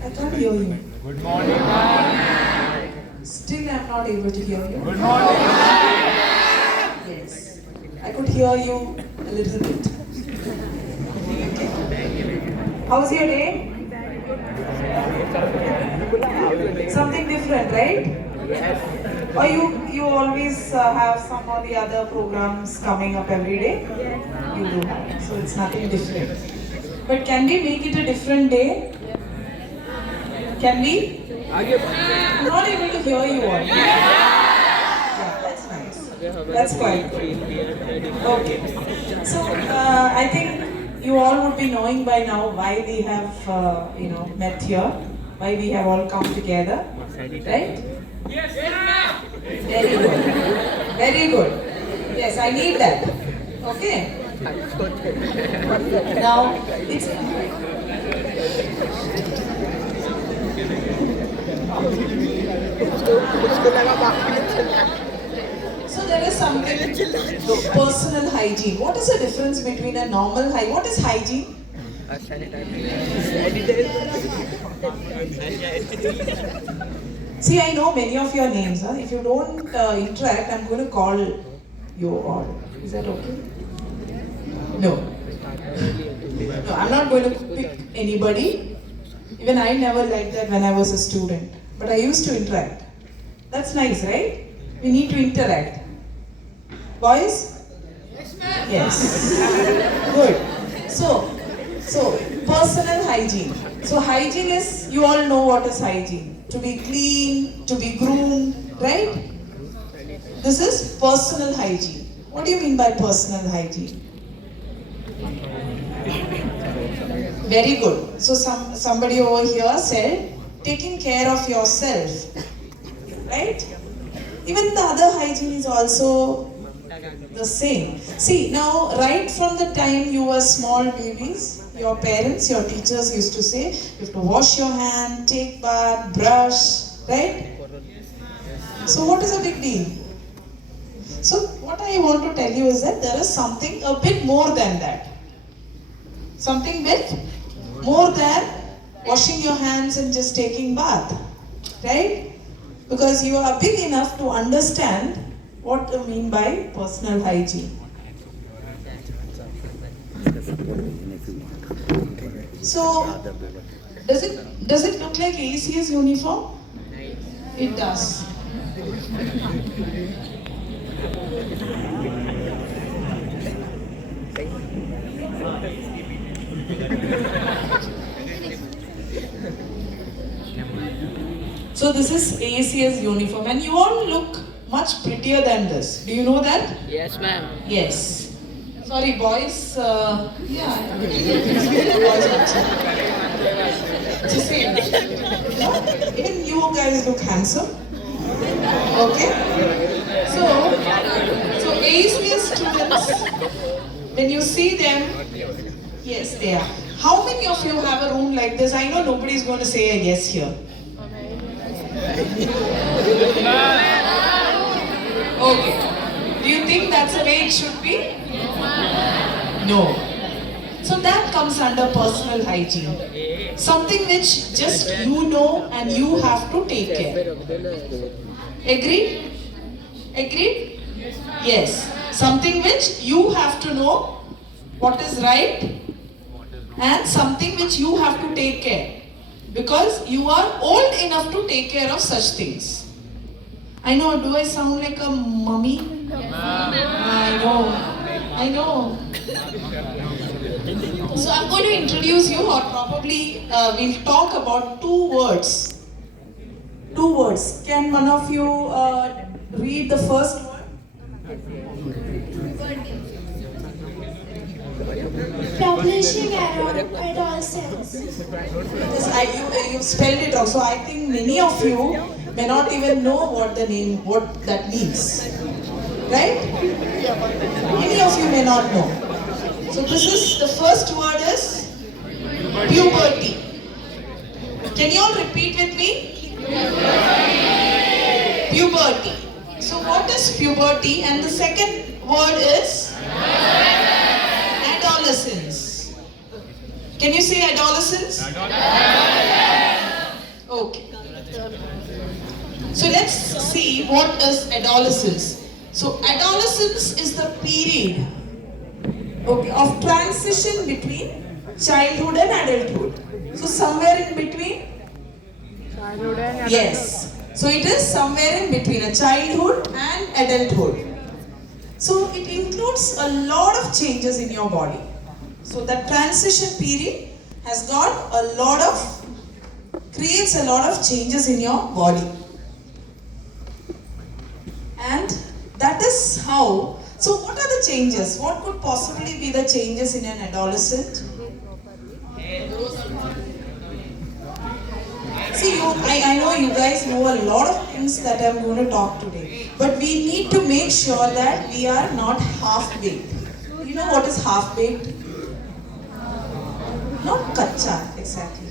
I can't hear you. Good morning. Still, I'm not able to hear you. Good morning. Yes. I could hear you a little bit. How was your day? Something different, right? Or you always have some or the other programs coming up every day? You do have. So it's nothing different. But can we make it a different day? Can we? I'm not able to hear you all. Yeah, that's nice. That's quite good. Okay. So I think you all would be knowing by now why we have met here, why we have all come together, right? Yes, ma'am. Very good. Very good. Yes, I need that. Okay. Now it's. So there is something, personal hygiene. What is the difference between a normal hygiene? What is hygiene? See, I know many of your names. Huh? If you don't interact, I'm going to call you all. Is that okay? No. No, I'm not going to pick anybody. Even I never liked that when I was a student. But I used to interact. That's nice, right? We need to interact. Boys? Yes. Good. So personal hygiene. So hygiene is, you all know what is hygiene. To be clean, to be groomed, right? This is personal hygiene. What do you mean by personal hygiene? Very good. So somebody over here said, taking care of yourself, right? Even the other hygiene is also the same. See, now right from the time you were small babies, your parents, your teachers used to say, you have to wash your hand, take bath, brush, right? So what is a big deal? So what I want to tell you is that there is something a bit more than that. Something bit more than washing your hands and just taking bath, right? Because you are big enough to understand what I mean by personal hygiene. So, does it look like ACS uniform? It does. So this is ACS uniform and you all look much prettier than this. Do you know that? Yes, ma'am. Yes. Sorry, boys. Yeah. Boys also. Just say, yeah, even you guys look handsome. Okay. So ACS students, when you see them, yes, they are. How many of you have a room like this? I know nobody is going to say a yes here. Okay. Do you think that's the way it should be? No. So that comes under personal hygiene. Something which just you know and you have to take care. Agreed? Agreed? Yes. Something which you have to know what is right and something which you have to take care. Because you are old enough to take care of such things. I know, do I sound like a mummy? I know. So I'm going to introduce you, or probably we'll talk about two words. Two words. Can one of you read the first word? Publishing adolescence. You spelled it also. I think many of you may not even know what that means. Right? Many of you may not know. So this is, the first word is puberty. Can you all repeat with me? Puberty. So what is puberty? And the second word is adolescence. Can you say adolescence? Okay. So let's see what is adolescence. So adolescence is the period, okay, of transition between childhood and adulthood. So somewhere in between. Yes. So it is somewhere in between a childhood and adulthood. So it includes a lot of changes in your body. So that transition period has got creates a lot of changes in your body. And that is how, so what are the changes? What could possibly be the changes in an adolescent? See, I know you guys know a lot of things that I'm going to talk today. But we need to make sure that we are not half-baked. You know what is half-baked? Not kacha, exactly.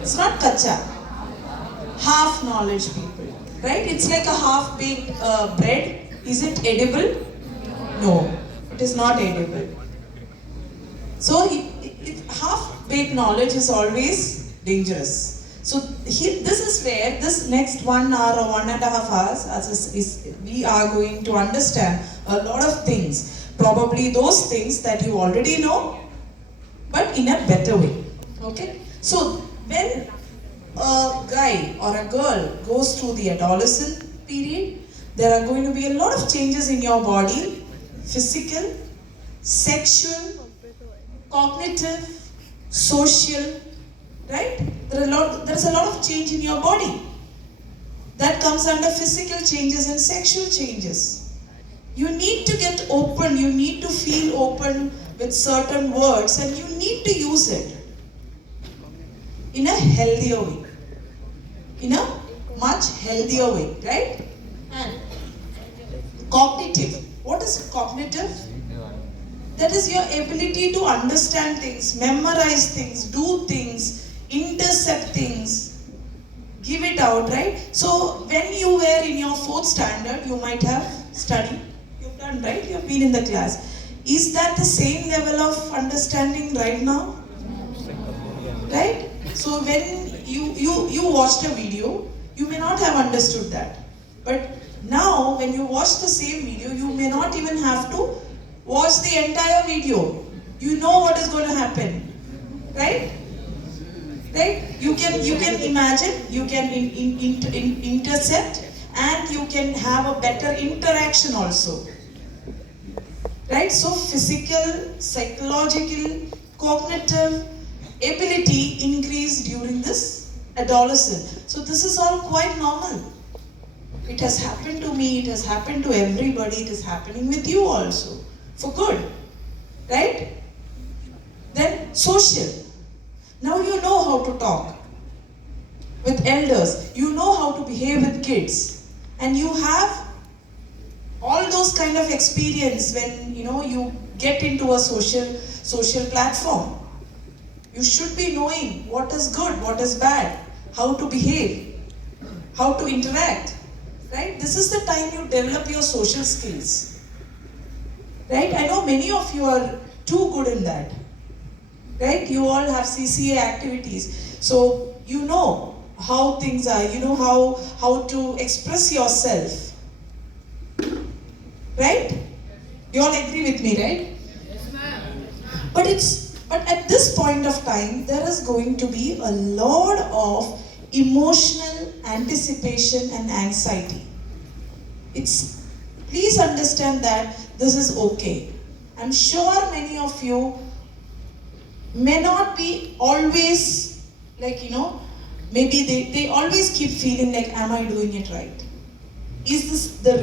It's not kacha. Half-knowledge people, right? It's like a half-baked bread. Is it edible? No, it is not edible. So, half-baked knowledge is always dangerous. So this is where this next 1 hour or 1.5 hours we are going to understand a lot of things. Probably those things that you already know, but in a better way. Okay? So when a guy or a girl goes through the adolescent period, there are going to be a lot of changes in your body, physical, sexual, cognitive, social, right? There's a lot of change in your body. That comes under physical changes and sexual changes. You need to get open, you need to feel open with certain words and you need to use it in a healthier way. In a much healthier way, right? And cognitive. What is cognitive? That is your ability to understand things, memorize things, do things, intercept things, give it out, right? So when you were in your 4th standard, you might have studied, you've done, right? You've been in the class. Is that the same level of understanding right now? Right? So when you watched a video, you may not have understood that. But now when you watch the same video, you may not even have to watch the entire video. You know what is going to happen, right? Right? You can imagine, you can intercept, and you can have a better interaction also. Right? So physical, psychological, cognitive ability increase during this adolescence. So this is all quite normal. It has happened to me, it has happened to everybody, it is happening with you also. For good. Right? Then social. Now you know how to talk with elders. You know how to behave with kids. And you have all those kind of experience when you get into a social platform. You should be knowing what is good, what is bad, how to behave, how to interact. Right? This is the time you develop your social skills. Right? I know many of you are too good in that. Right? You all have CCA activities. So you know how things are. You know how to express yourself. Right? You all agree with me, right? Yes, ma'am. But at this point of time, there is going to be a lot of emotional anticipation and anxiety. Please understand that this is okay. I'm sure many of you may not be always maybe they always keep feeling like, am I doing it right? Is this the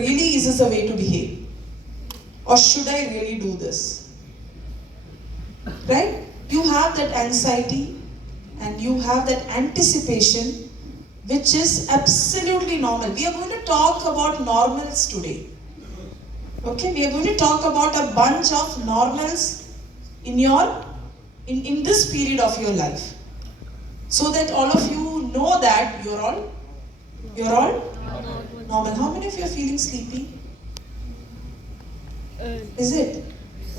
way to behave? Or should I really do this? Right? You have that anxiety and you have that anticipation, which is absolutely normal. We are going to talk about normals today. Okay, we are going to talk about a bunch of normals in this period of your life, so that all of you know that you're all normal. How many of you are feeling sleepy? Is it?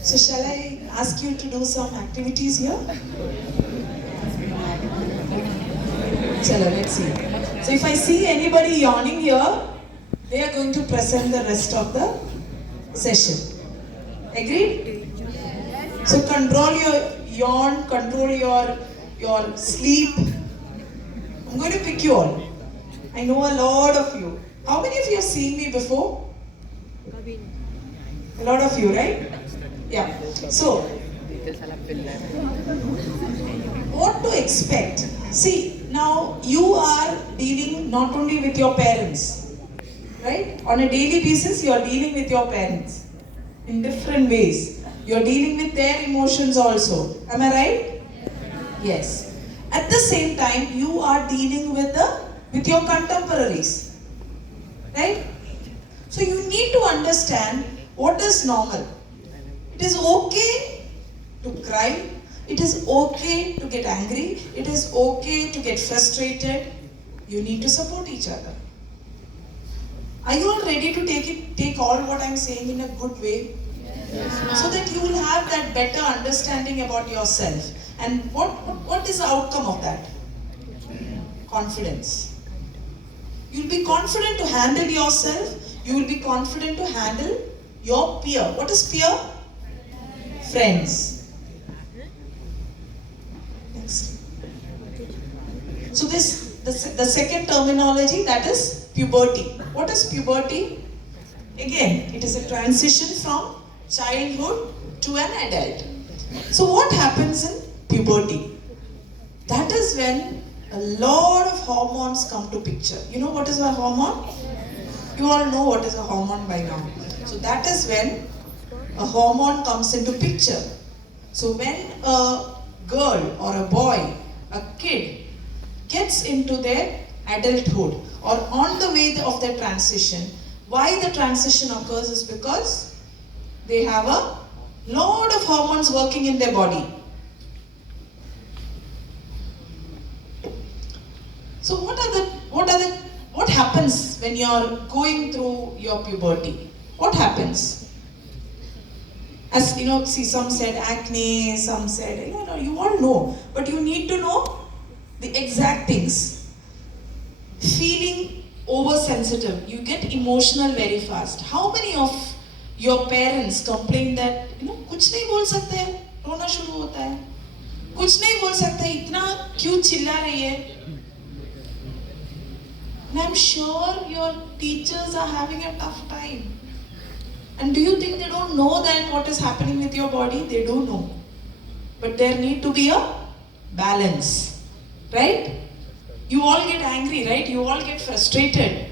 So shall I ask you to do some activities here? Chalo, let's see. So if I see anybody yawning here, they are going to present the rest of the session. Agreed? So control your yawn, control your sleep. I'm going to pick you all. I know a lot of you. How many of you have seen me before? A lot of you, right? Yeah. So, what to expect? See, now you are dealing not only with your parents, right? On a daily basis, you are dealing with your parents in different ways. You are dealing with their emotions also. Am I right? Yes. At the same time, you are dealing with your contemporaries, right? So you need to understand what is normal. It is okay to cry. It is okay to get angry. It is okay to get frustrated. You need to support each other. Are you all ready to take all what I'm saying in a good way? So that you will have that better understanding about yourself. And what is the outcome of that? Confidence. You'll be confident to handle yourself. You will be confident to handle your peer. What is peer? Friends. Next. So the second terminology, that is puberty. What is puberty? Again, it is a transition from childhood to an adult. So what happens in puberty? That is when a lot of hormones come to picture. You know what is a hormone? You all know what is a hormone by now. So that is when a hormone comes into picture. So when a girl or a boy, a kid, gets into their adulthood or on the way of their transition, why the transition occurs is because they have a lot of hormones working in their body. So what happens when you're going through your puberty? What happens? As you know, see, some said acne, some said, you all know, but you need to know the exact things. Feeling oversensitive, you get emotional very fast. How many of your parents complain that, कुछ नहीं बोल सकते हैं, रोना शुरू होता है, कुछ नहीं बोल सकते, इतना क्यों चिल्ला रही है? And I'm sure your teachers are having a tough time. And do you think they don't know that what is happening with your body? They do know. But there need to be a balance, right? You all get angry, right? You all get frustrated.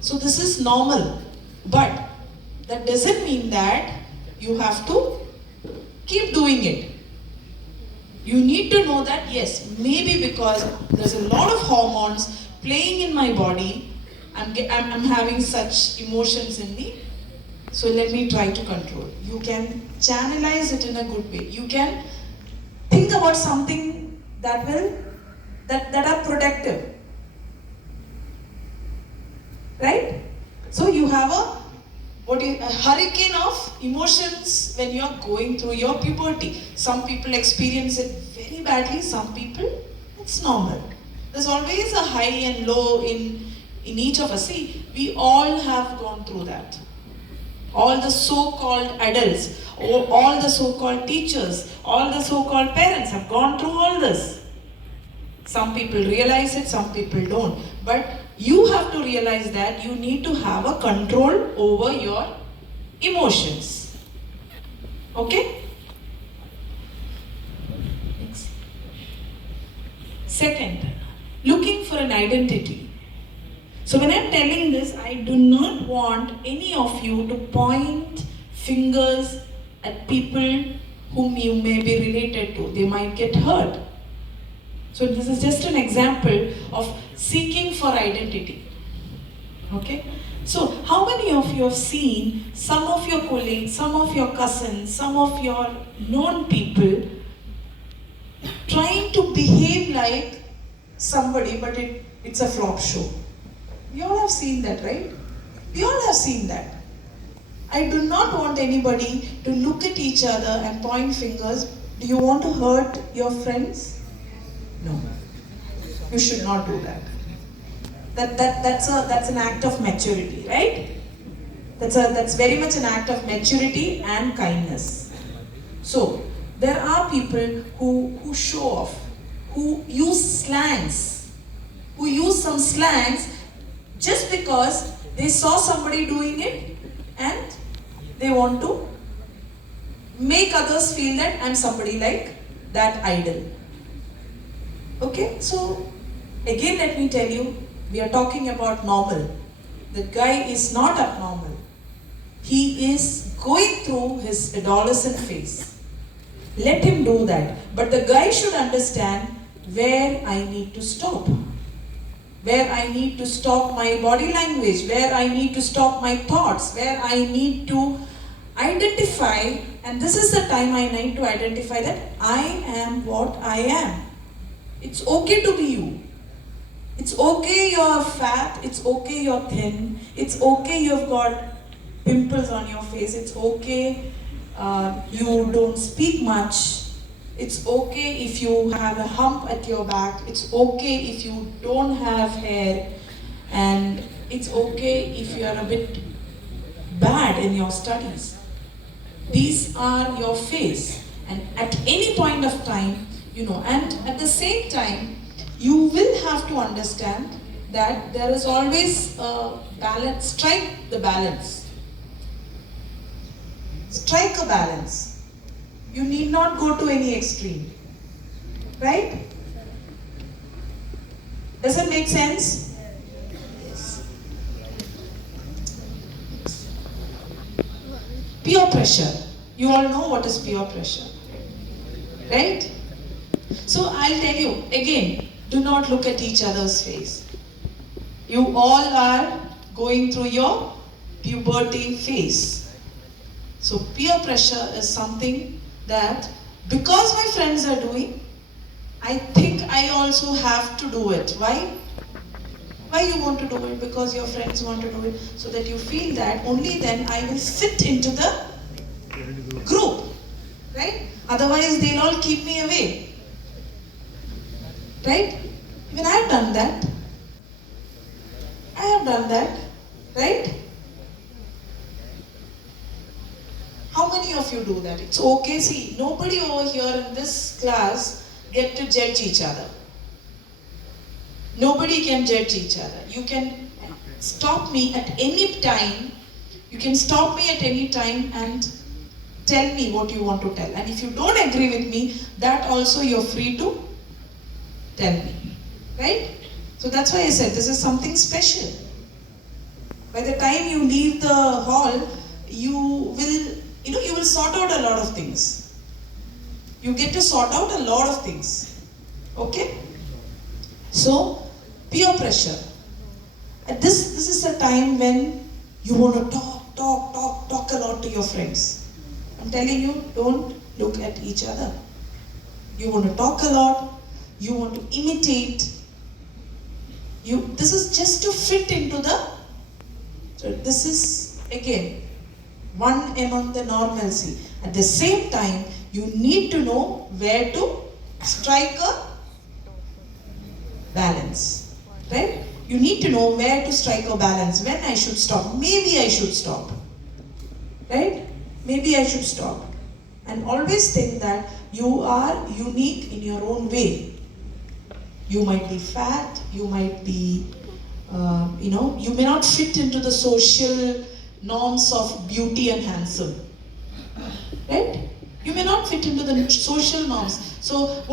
So this is normal. But that doesn't mean that you have to keep doing it. You need to know that, yes, maybe because there's a lot of hormones playing in my body, I'm having such emotions in me. So let me try to control. You can channelize it in a good way. You can think about something that are productive. Right? So you have a hurricane of emotions when you're going through your puberty. Some people experience it very badly, some people, it's normal. There's always a high and low in each of us. See, we all have gone through that. All the so-called adults, all the so-called teachers, all the so-called parents have gone through all this. Some people realize it, some people don't. But you have to realize that you need to have a control over your emotions. Okay? Next. Second, looking for an identity. So when I'm telling this, I do not want any of you to point fingers at people whom you may be related to. They might get hurt. So this is just an example of seeking for identity. Okay? So how many of you have seen some of your colleagues, some of your cousins, some of your known people trying to behave like somebody, but it's a flop show? You all have seen that, right? We all have seen that. I do not want anybody to look at each other and point fingers. Do you want to hurt your friends? No. You should not do that. That's an act of maturity, right? That's very much an act of maturity and kindness. So there are people who show off, who use slangs, who use some slangs just because they saw somebody doing it and they want to make others feel that I'm somebody like that idol. Okay, so again let me tell you, we are talking about normal. The guy is not abnormal. He is going through his adolescent phase. Let him do that. But the guy should understand where I need to stop. Where I need to stop my body language, where I need to stop my thoughts, where I need to identify, and this is the time I need to identify that I am what I am. It's okay to be you. It's okay you're fat, it's okay you're thin, it's okay you've got pimples on your face, it's okay you don't speak much. It's okay if you have a hump at your back. It's okay if you don't have hair. And it's okay if you are a bit bad in your studies. These are your phase. And at any point of time, and at the same time, you will have to understand that there is always a balance. Strike the balance. Strike a balance. You need not go to any extreme. Right? Does it make sense? Yes. Peer pressure. You all know what is peer pressure. Right? So I'll tell you, again, do not look at each other's face. You all are going through your puberty phase. So peer pressure is something that because my friends are doing, I think I also have to do it. Why? Why you want to do it? Because your friends want to do it, so that you feel that only then I will fit into the group. Right? Otherwise they'll all keep me away. Right? Even I have done that. I have done that. Right? How many of you do that? It's okay. See, nobody over here in this class get to judge each other. Nobody can judge each other. You can stop me at any time. You can stop me at any time and tell me what you want to tell. And if you don't agree with me, that also you're free to tell me. Right? So that's why I said this is something special. By the time you leave the hall, you will sort out a lot of things. You get to sort out a lot of things. Okay? So, peer pressure. And this is a time when you want to talk a lot to your friends. I'm telling you, don't look at each other. You want to talk a lot. You want to imitate. This is just to fit into the. So this is again one among the normalcy. At the same time, you need to know where to strike a balance. Right? You need to know where to strike a balance. When I should stop. Maybe I should stop. Right? Maybe I should stop. And always think that you are unique in your own way. You might be fat, you might be, you may not fit into the social norms of beauty and handsome. Right? You may not fit into the social norms. So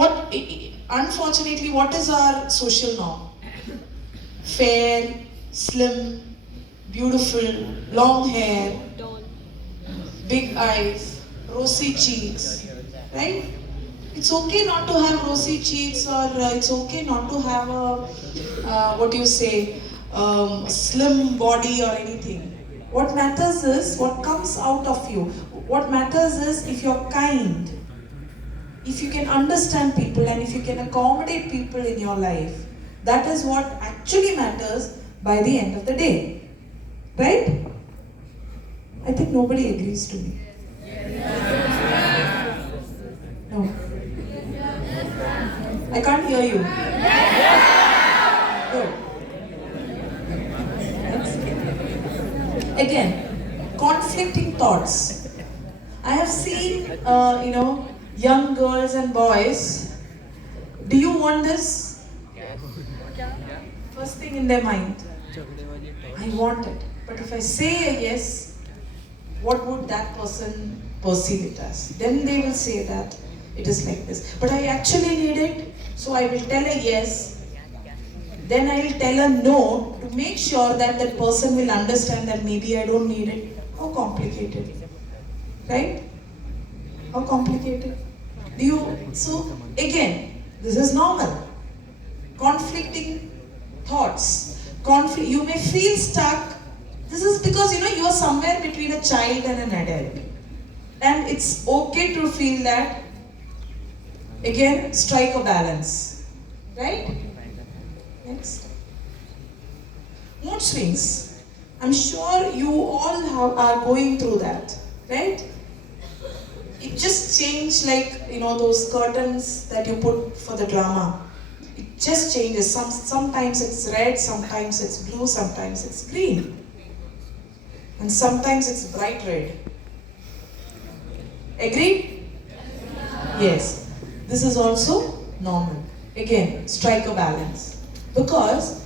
unfortunately, what is our social norm? Fair, slim, beautiful, long hair, big eyes, rosy cheeks, right? It's okay not to have rosy cheeks, or it's okay not to have a slim body or anything. What matters is what comes out of you. What matters is if you're kind, if you can understand people, and if you can accommodate people in your life. That is what actually matters by the end of the day. Right? I think nobody agrees to me. No. I can't hear you. Good. Again, conflicting thoughts. I have seen, young girls and boys. Do you want this? First thing in their mind, I want it. But if I say a yes, what would that person perceive it as? Then they will say that it is like this. But I actually need it, so I will tell a yes. Then I will tell a no to make sure that that person will understand that maybe I don't need it. How complicated, right? How complicated? So again, this is normal. Conflicting thoughts. You may feel stuck. This is because you are somewhere between a child and an adult. And it's okay to feel that. Again, strike a balance. Right? Next. Mood swings. I'm sure you all are going through that. Right? It just changed like, those curtains that you put for the drama. It just changes. Sometimes it's red, sometimes it's blue, sometimes it's green. And sometimes it's bright red. Agreed? Yes. This is also normal. Again, strike a balance. Because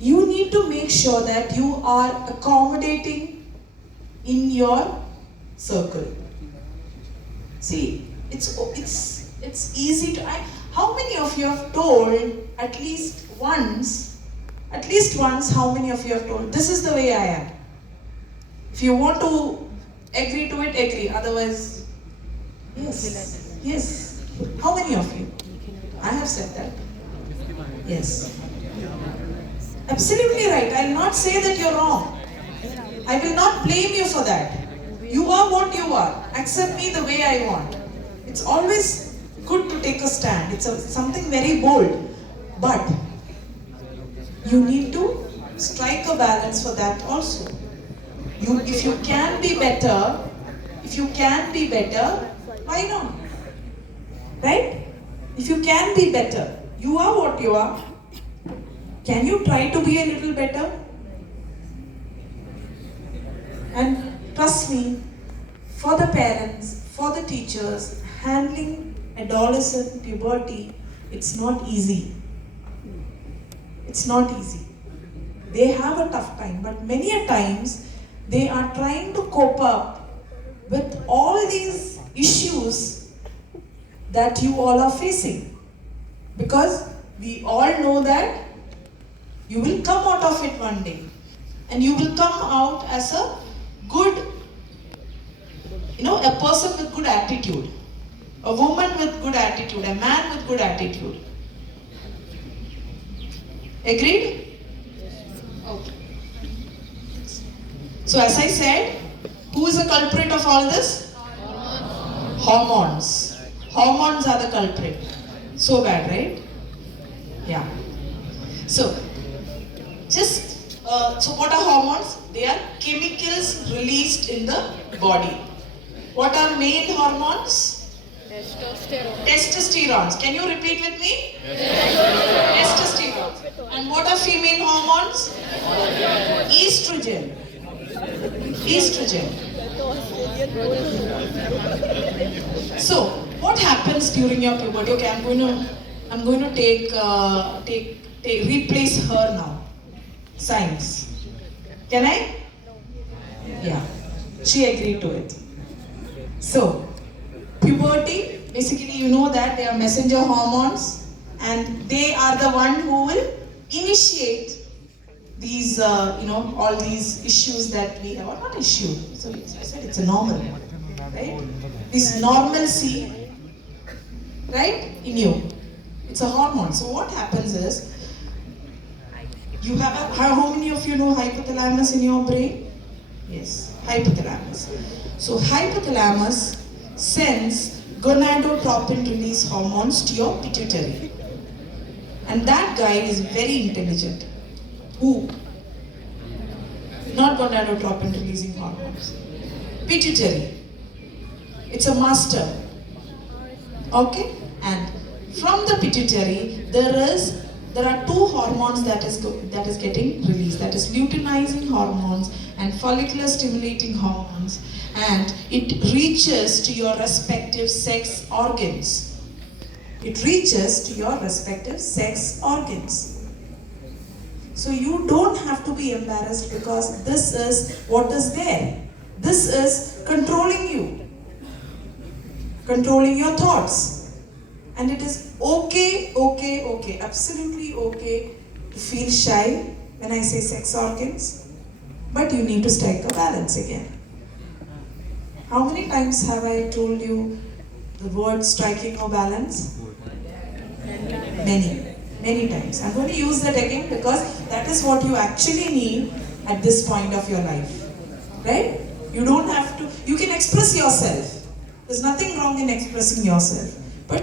you need to make sure that you are accommodating in your circle. See, it's easy to. How many of you have told at least once? How many of you have told? This is the way I am. If you want to agree to it, agree. Otherwise, yes. How many of you? I have said that. Yes. Absolutely right. I will not say that you're wrong. I will not blame you for that. You are what you are. Accept me the way I want. It's always good to take a stand. It's something very bold. But you need to strike a balance for that also. If you can be better, why not? Right? If you can be better, you are what you are. Can you try to be a little better? And trust me, for the parents, for the teachers, handling adolescent puberty, it's not easy. It's not easy. They have a tough time, but many a times they are trying to cope up with all these issues that you all are facing. Because we all know that you will come out of it one day. And you will come out as a good, a person with good attitude. A woman with good attitude, a man with good attitude. Agreed? Okay. So as I said, who is the culprit of all this? Hormones. Hormones are the culprit. So bad, right? Yeah. So what are hormones? They are chemicals released in the body. What are main hormones? Testosterone. Can you repeat with me? Testosterone. And what are female hormones? Estrogen. So, what happens during your puberty? Okay, I'm going to replace her now. Science. Can I? Yeah. She agreed to it. So, puberty, basically you know that they are messenger hormones and they are the one who will initiate these, all these issues that we have. Not issue, so I said it's a normal, right? This normalcy, right, in you. It's a hormone. So what happens is, you have how many of you know hypothalamus in your brain? Yes, hypothalamus. So hypothalamus sends gonadotropin release hormones to your pituitary. And that guy is very intelligent. Who? Not gonadotropin releasing hormones. Pituitary. It's a master. Okay? And from the pituitary, there is there are two hormones that is getting released. That is luteinizing hormones and follicular stimulating hormones, and it reaches to your respective sex organs. It reaches to your respective sex organs. So you don't have to be embarrassed because this is what is there. This is controlling you, controlling your thoughts. And it is okay, absolutely okay to feel shy when I say sex organs, but you need to strike a balance again. How many times have I told you the word striking a balance? Many times. I'm going to use that again because that is what you actually need at this point of your life. Right? You don't have to, you can express yourself. There's nothing wrong in expressing yourself. But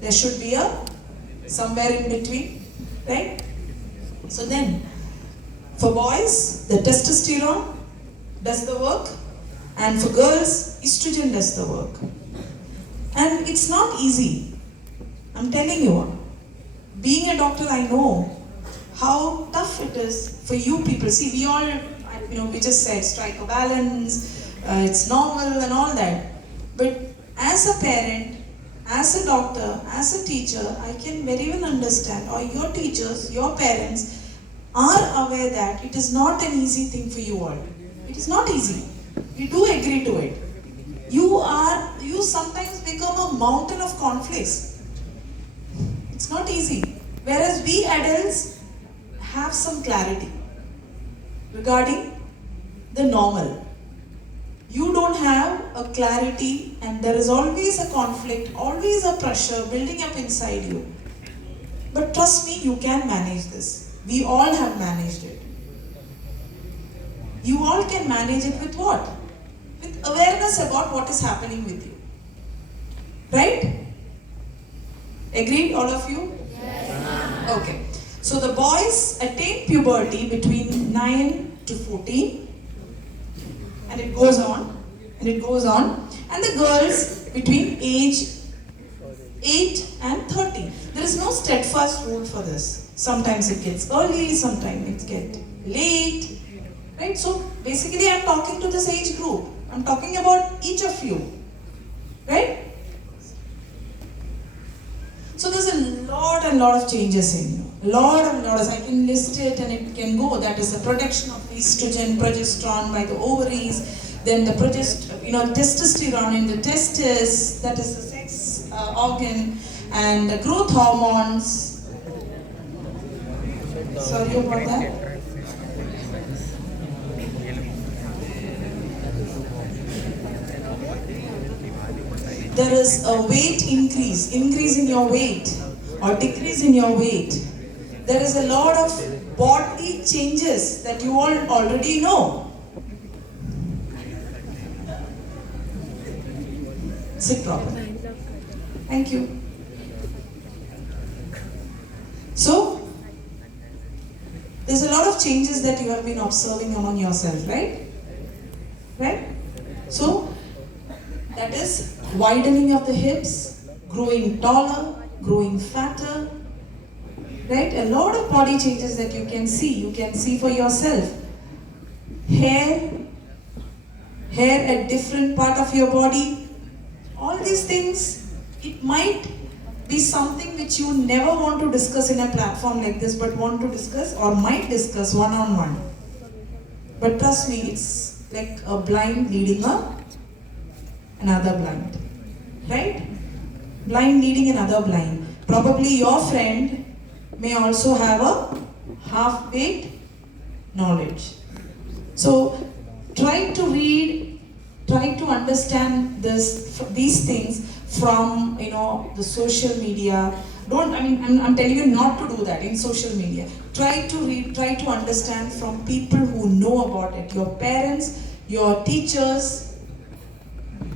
there should be a somewhere in between, right? So then, for boys, the testosterone does the work, and for girls, estrogen does the work. And it's not easy. I'm telling you, being a doctor, I know how tough it is for you people. See, we all, we just said strike a balance, it's normal and all that. But as a parent, as a doctor, as a teacher, I can very well understand, or your teachers, your parents are aware that it is not an easy thing for you all. It is not easy. We do agree to it. You sometimes become a mountain of conflicts. It's not easy. Whereas we adults have some clarity regarding the normal. You don't have a clarity, and there is always a conflict, always a pressure building up inside you. But trust me, you can manage this. We all have managed it. You all can manage it with what? With awareness about what is happening with you. Right? Agreed, all of you? Yes. Okay. So the boys attain puberty between 9 to 14. And it goes on, and it goes on. And the girls between age 8 and 30. There is no steadfast rule for this. Sometimes it gets early, sometimes it gets late. Right? So basically I'm talking to this age group. I'm talking about each of you. Right? So there's a lot of changes in you. A lot of, I can list it and it can go. That is the production of estrogen, progesterone by the ovaries, then the testosterone in the testis, that is the sex organ, and the growth hormones. Sorry about that. There is a weight increase in your weight or decrease in your weight. There is a lot of bodily changes that you all already know. Sit properly. Thank you. So, there's a lot of changes that you have been observing among yourself, right? Right? So, that is widening of the hips, growing taller, growing fatter, right? A lot of body changes that you can see for yourself. Hair at different part of your body, all these things, it might be something which you never want to discuss in a platform like this, but want to discuss or might discuss one-on-one. But trust me, it's like a blind leading another blind, right? Blind leading another blind. Probably your friend may also have a half-baked knowledge. So try to read, try to understand these things from the social media. I'm telling you not to do that in social media. Try to read, try to understand from people who know about it. Your parents, your teachers,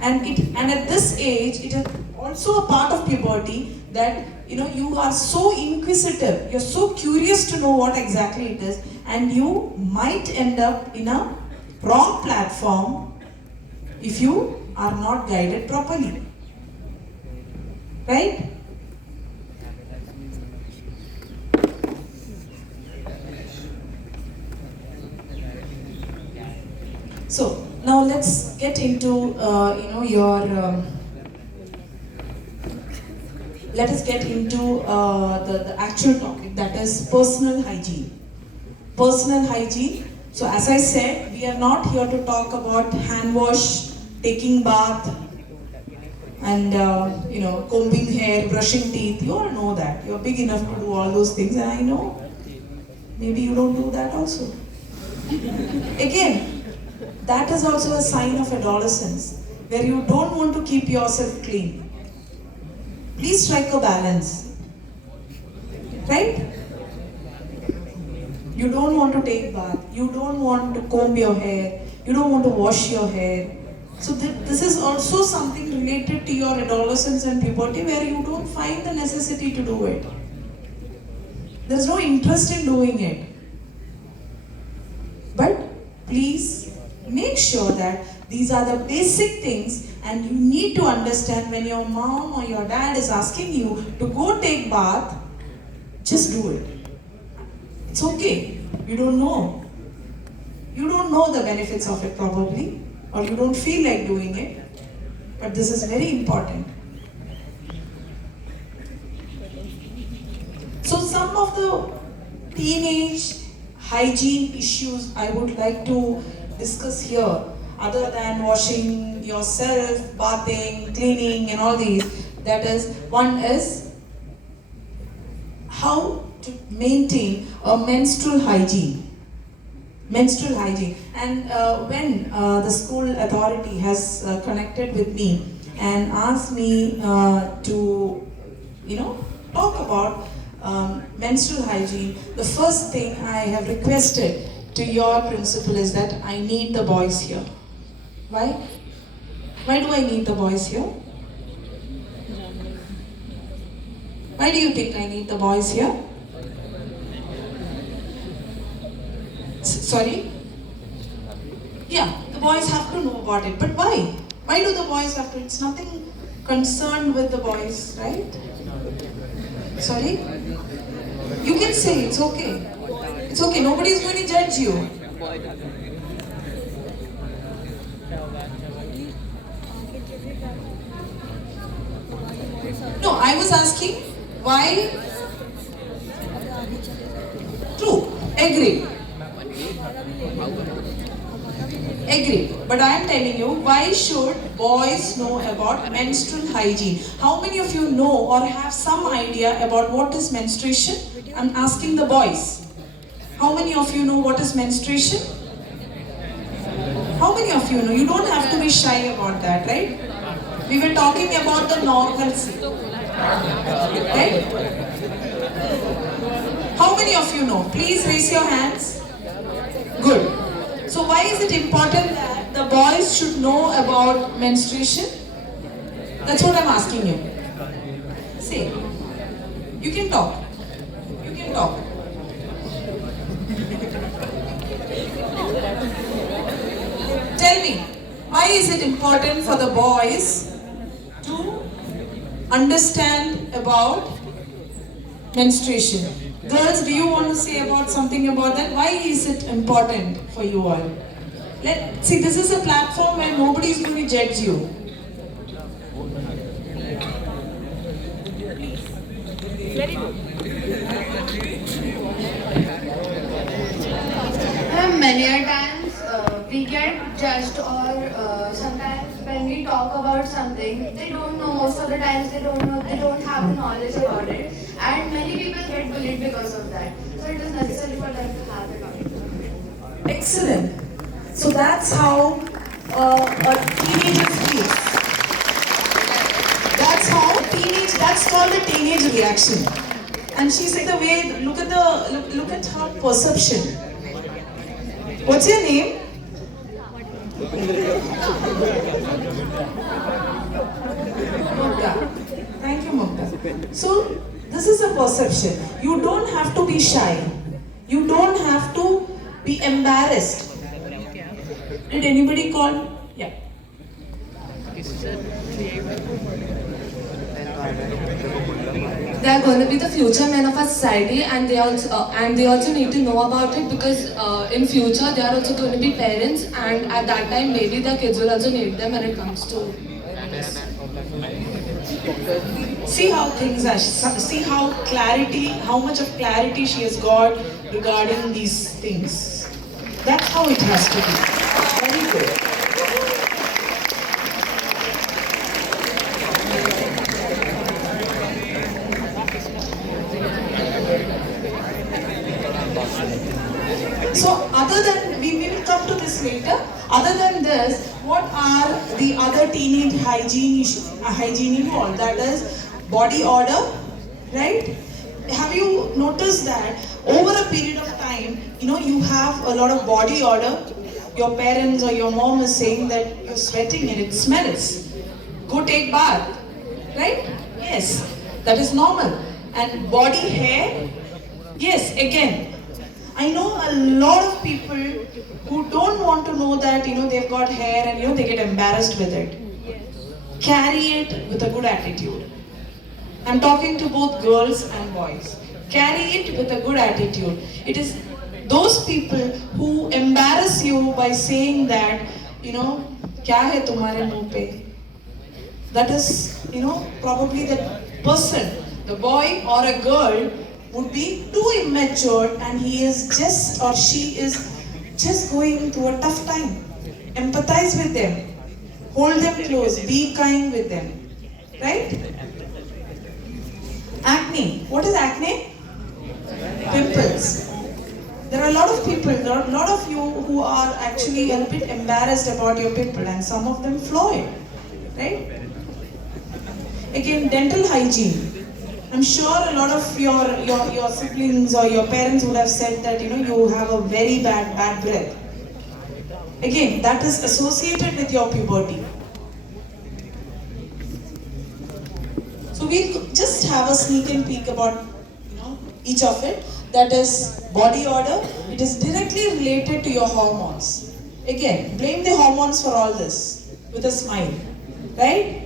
and at this age, it is also a part of puberty that you are so inquisitive, you're so curious to know what exactly it is, and you might end up in a wrong platform if you are not guided properly. Right? So now let's get into your. Let us get into the actual topic, that is personal hygiene. Personal hygiene. So as I said, we are not here to talk about hand wash, taking bath, and combing hair, brushing teeth. You all know that. You're big enough to do all those things, and I know maybe you don't do that also. Again, that is also a sign of adolescence, where you don't want to keep yourself clean. Please strike a balance, right? You don't want to take bath, you don't want to comb your hair, you don't want to wash your hair. So this is also something related to your adolescence and puberty, where you don't find the necessity to do it. There's no interest in doing it. But please make sure that these are the basic things, and you need to understand when your mom or your dad is asking you to go take bath, just do it. It's okay. You don't know. You don't know the benefits of it probably, or you don't feel like doing it. But this is very important. So some of the teenage hygiene issues I would like to discuss here, other than washing yourself, bathing, cleaning and all these, that is, one is how to maintain a menstrual hygiene. Menstrual hygiene. And when the school authority has connected with me and asked me to, talk about menstrual hygiene, the first thing I have requested to your principal is that I need the boys here. Why? Why do I need the boys here? Why do you think I need the boys here? Sorry? Yeah, the boys have to know about it. But why? Why do the boys have to? It's nothing concerned with the boys, right? Sorry? You can say it's okay. It's okay, nobody is going to judge you. No, I was asking why. True, agree. Agree. But I am telling you, why should boys know about menstrual hygiene? How many of you know or have some idea about what is menstruation? I'm asking the boys. How many of you know what is menstruation? How many of you know? You don't have to be shy about that, right? We were talking about the normalcy. Right? How many of you know? Please raise your hands. Good. So why is it important that the boys should know about menstruation? That's what I'm asking you. Say. You can talk. You can talk. Tell me, why is it important for the boys to understand about menstruation? Girls, do you want to say about something about that? Why is it important for you all? See, this is a platform where nobody is going to judge you. Very good. Many a times we get judged, or sometimes when we talk about something, they don't know. Most of the times they don't know. They don't have the knowledge about it, and many people get bullied because of that. So it is necessary for them to have the knowledge. Excellent. So that's how a teenager feels. That's how that's called the teenage reaction. And she said the way, look at her perception. What's your name? Mukta. Thank you, Mukta. So this is a perception. You don't have to be shy. You don't have to be embarrassed. Did anybody call? Yeah. They are going to be the future men of our society, and they also need to know about it, because in future they are also going to be parents, and at that time maybe the kids will also need them when it comes to this. See how things are. See how much of clarity she has got regarding these things. That's how it has to be. Very good. So other than, we will come to this later, other than this, what are the other teenage hygiene involved? That is body odor, right? Have you noticed that over a period of time, you have a lot of body odor? Your parents or your mom is saying that you're sweating and it smells. Go take bath, right? Yes, that is normal. And body hair, yes, again, I know a lot of people who don't want to know that they've got hair and they get embarrassed with it. Carry it with a good attitude. I'm talking to both girls and boys. Carry it with a good attitude. It is those people who embarrass you by saying that, kya hai tumhare muh pe? That is, probably the person, the boy or a girl would be too immature, and he is just or she is just going through a tough time. Empathize with them. Hold them close. Be kind with them. Right? Acne. What is acne? Pimples. There are a lot of people, there are a lot of you who are actually a bit embarrassed about your pimple, and some of them flaw it. Right? Again, dental hygiene. I'm sure a lot of your siblings or your parents would have said that you have a very bad breath. Again, that is associated with your puberty. So we'll just have a sneak and peek about each of it. That is body odor. It is directly related to your hormones. Again, blame the hormones for all this with a smile, right?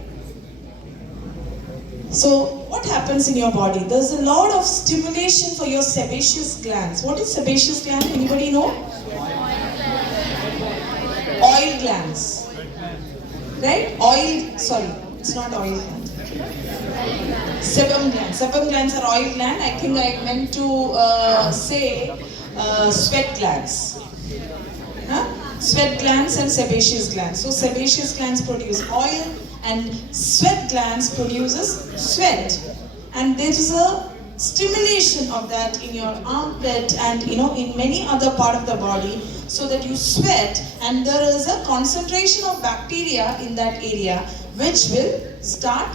So what happens in your body? There's a lot of stimulation for your sebaceous glands. What is sebaceous gland? Anybody know? Oil glands. Right? It's not oil gland. Sebum glands. Sebum glands are oil gland. I think I meant to say sweat glands. Sweat glands and sebaceous glands. So sebaceous glands produce oil, and sweat glands produces sweat, and there is a stimulation of that in your armpit and in many other part of the body, so that you sweat, and there is a concentration of bacteria in that area which will start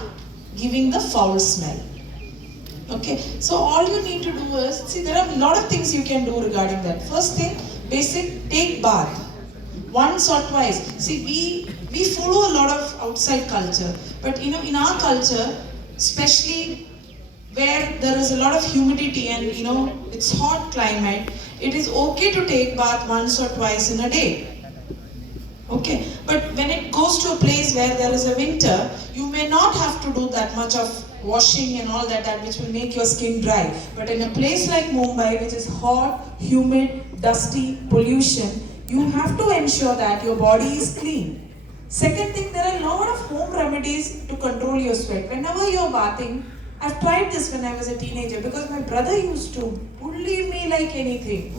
giving the foul smell. Okay, so all you need to do is, see, there are a lot of things you can do regarding that. First thing, basic, take bath once or twice. See, we follow a lot of outside culture, but in our culture, especially where there is a lot of humidity and it's hot climate, it is okay to take bath once or twice in a day. Okay, but when it goes to a place where there is a winter, you may not have to do that much of washing and all that which will make your skin dry. But in a place like Mumbai, which is hot, humid, dusty, pollution, you have to ensure that your body is clean. Second thing, there are a lot of home remedies to control your sweat. Whenever you're bathing, I've tried this when I was a teenager, because my brother used to bully me like anything.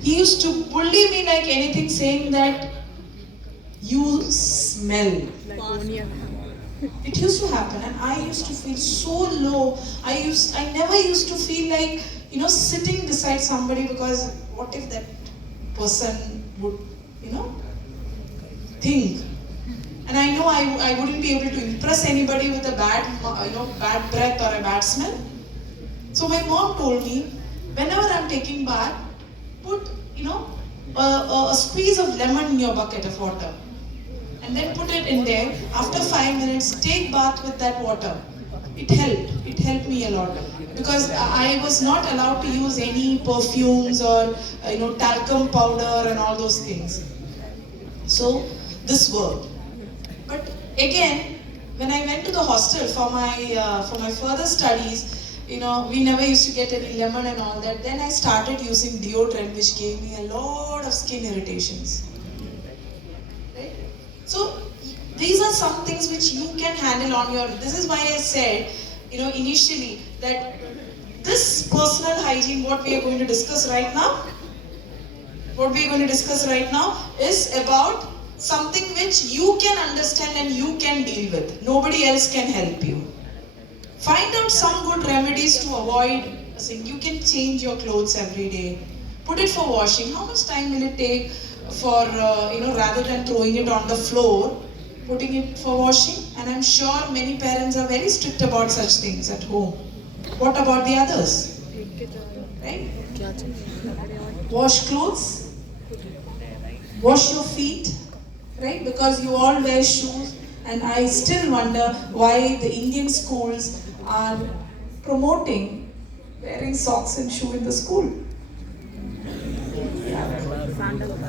He used to bully me like anything, saying that you smell. It used to happen, and I used to feel so low. I never used to feel like sitting beside somebody, because what if that person would think, and I know I wouldn't be able to impress anybody with a bad breath or a bad smell. So my mom told me, whenever I'm taking bath, put a squeeze of lemon in your bucket of water, and then put it in there. After 5 minutes, take bath with that water. It helped me a lot, because I was not allowed to use any perfumes or talcum powder and all those things. So this worked. But again, when I went to the hostel for my further studies, we never used to get any lemon and all that. Then I started using deodorant, which gave me a lot of skin irritations. Right? So these are some things which you can handle on your. This is why I said, initially that this personal hygiene, what we are going to discuss right now, is about something which you can understand and you can deal with. Nobody else can help you. Find out some good remedies to avoid. You can change your clothes every day. Put it for washing. How much time will it take for, rather than throwing it on the floor, putting it for washing? And I'm sure many parents are very strict about such things at home. What about the others? Right? Wash clothes. Wash your feet. Right? Because you all wear shoes. And I still wonder why the Indian schools are promoting wearing socks and shoe in the school.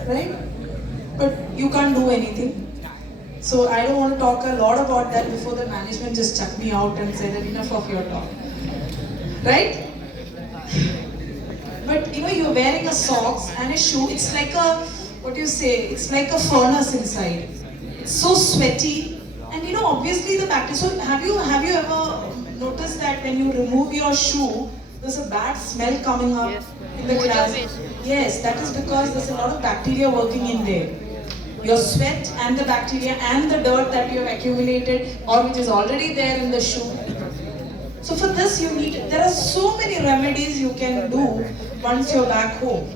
Right? But you can't do anything. So I don't want to talk a lot about that before the management just chuck me out and say that enough of your talk. Right? But you're wearing a socks and a shoe. It's like it's like a furnace inside. It's so sweaty. And obviously the bacteria. So have you ever noticed that when you remove your shoe, there's a bad smell coming up in the class? Yes, that is because there's a lot of bacteria working in there. Your sweat and the bacteria and the dirt that you have accumulated or which is already there in the shoe. So for this there are so many remedies you can do once you're back home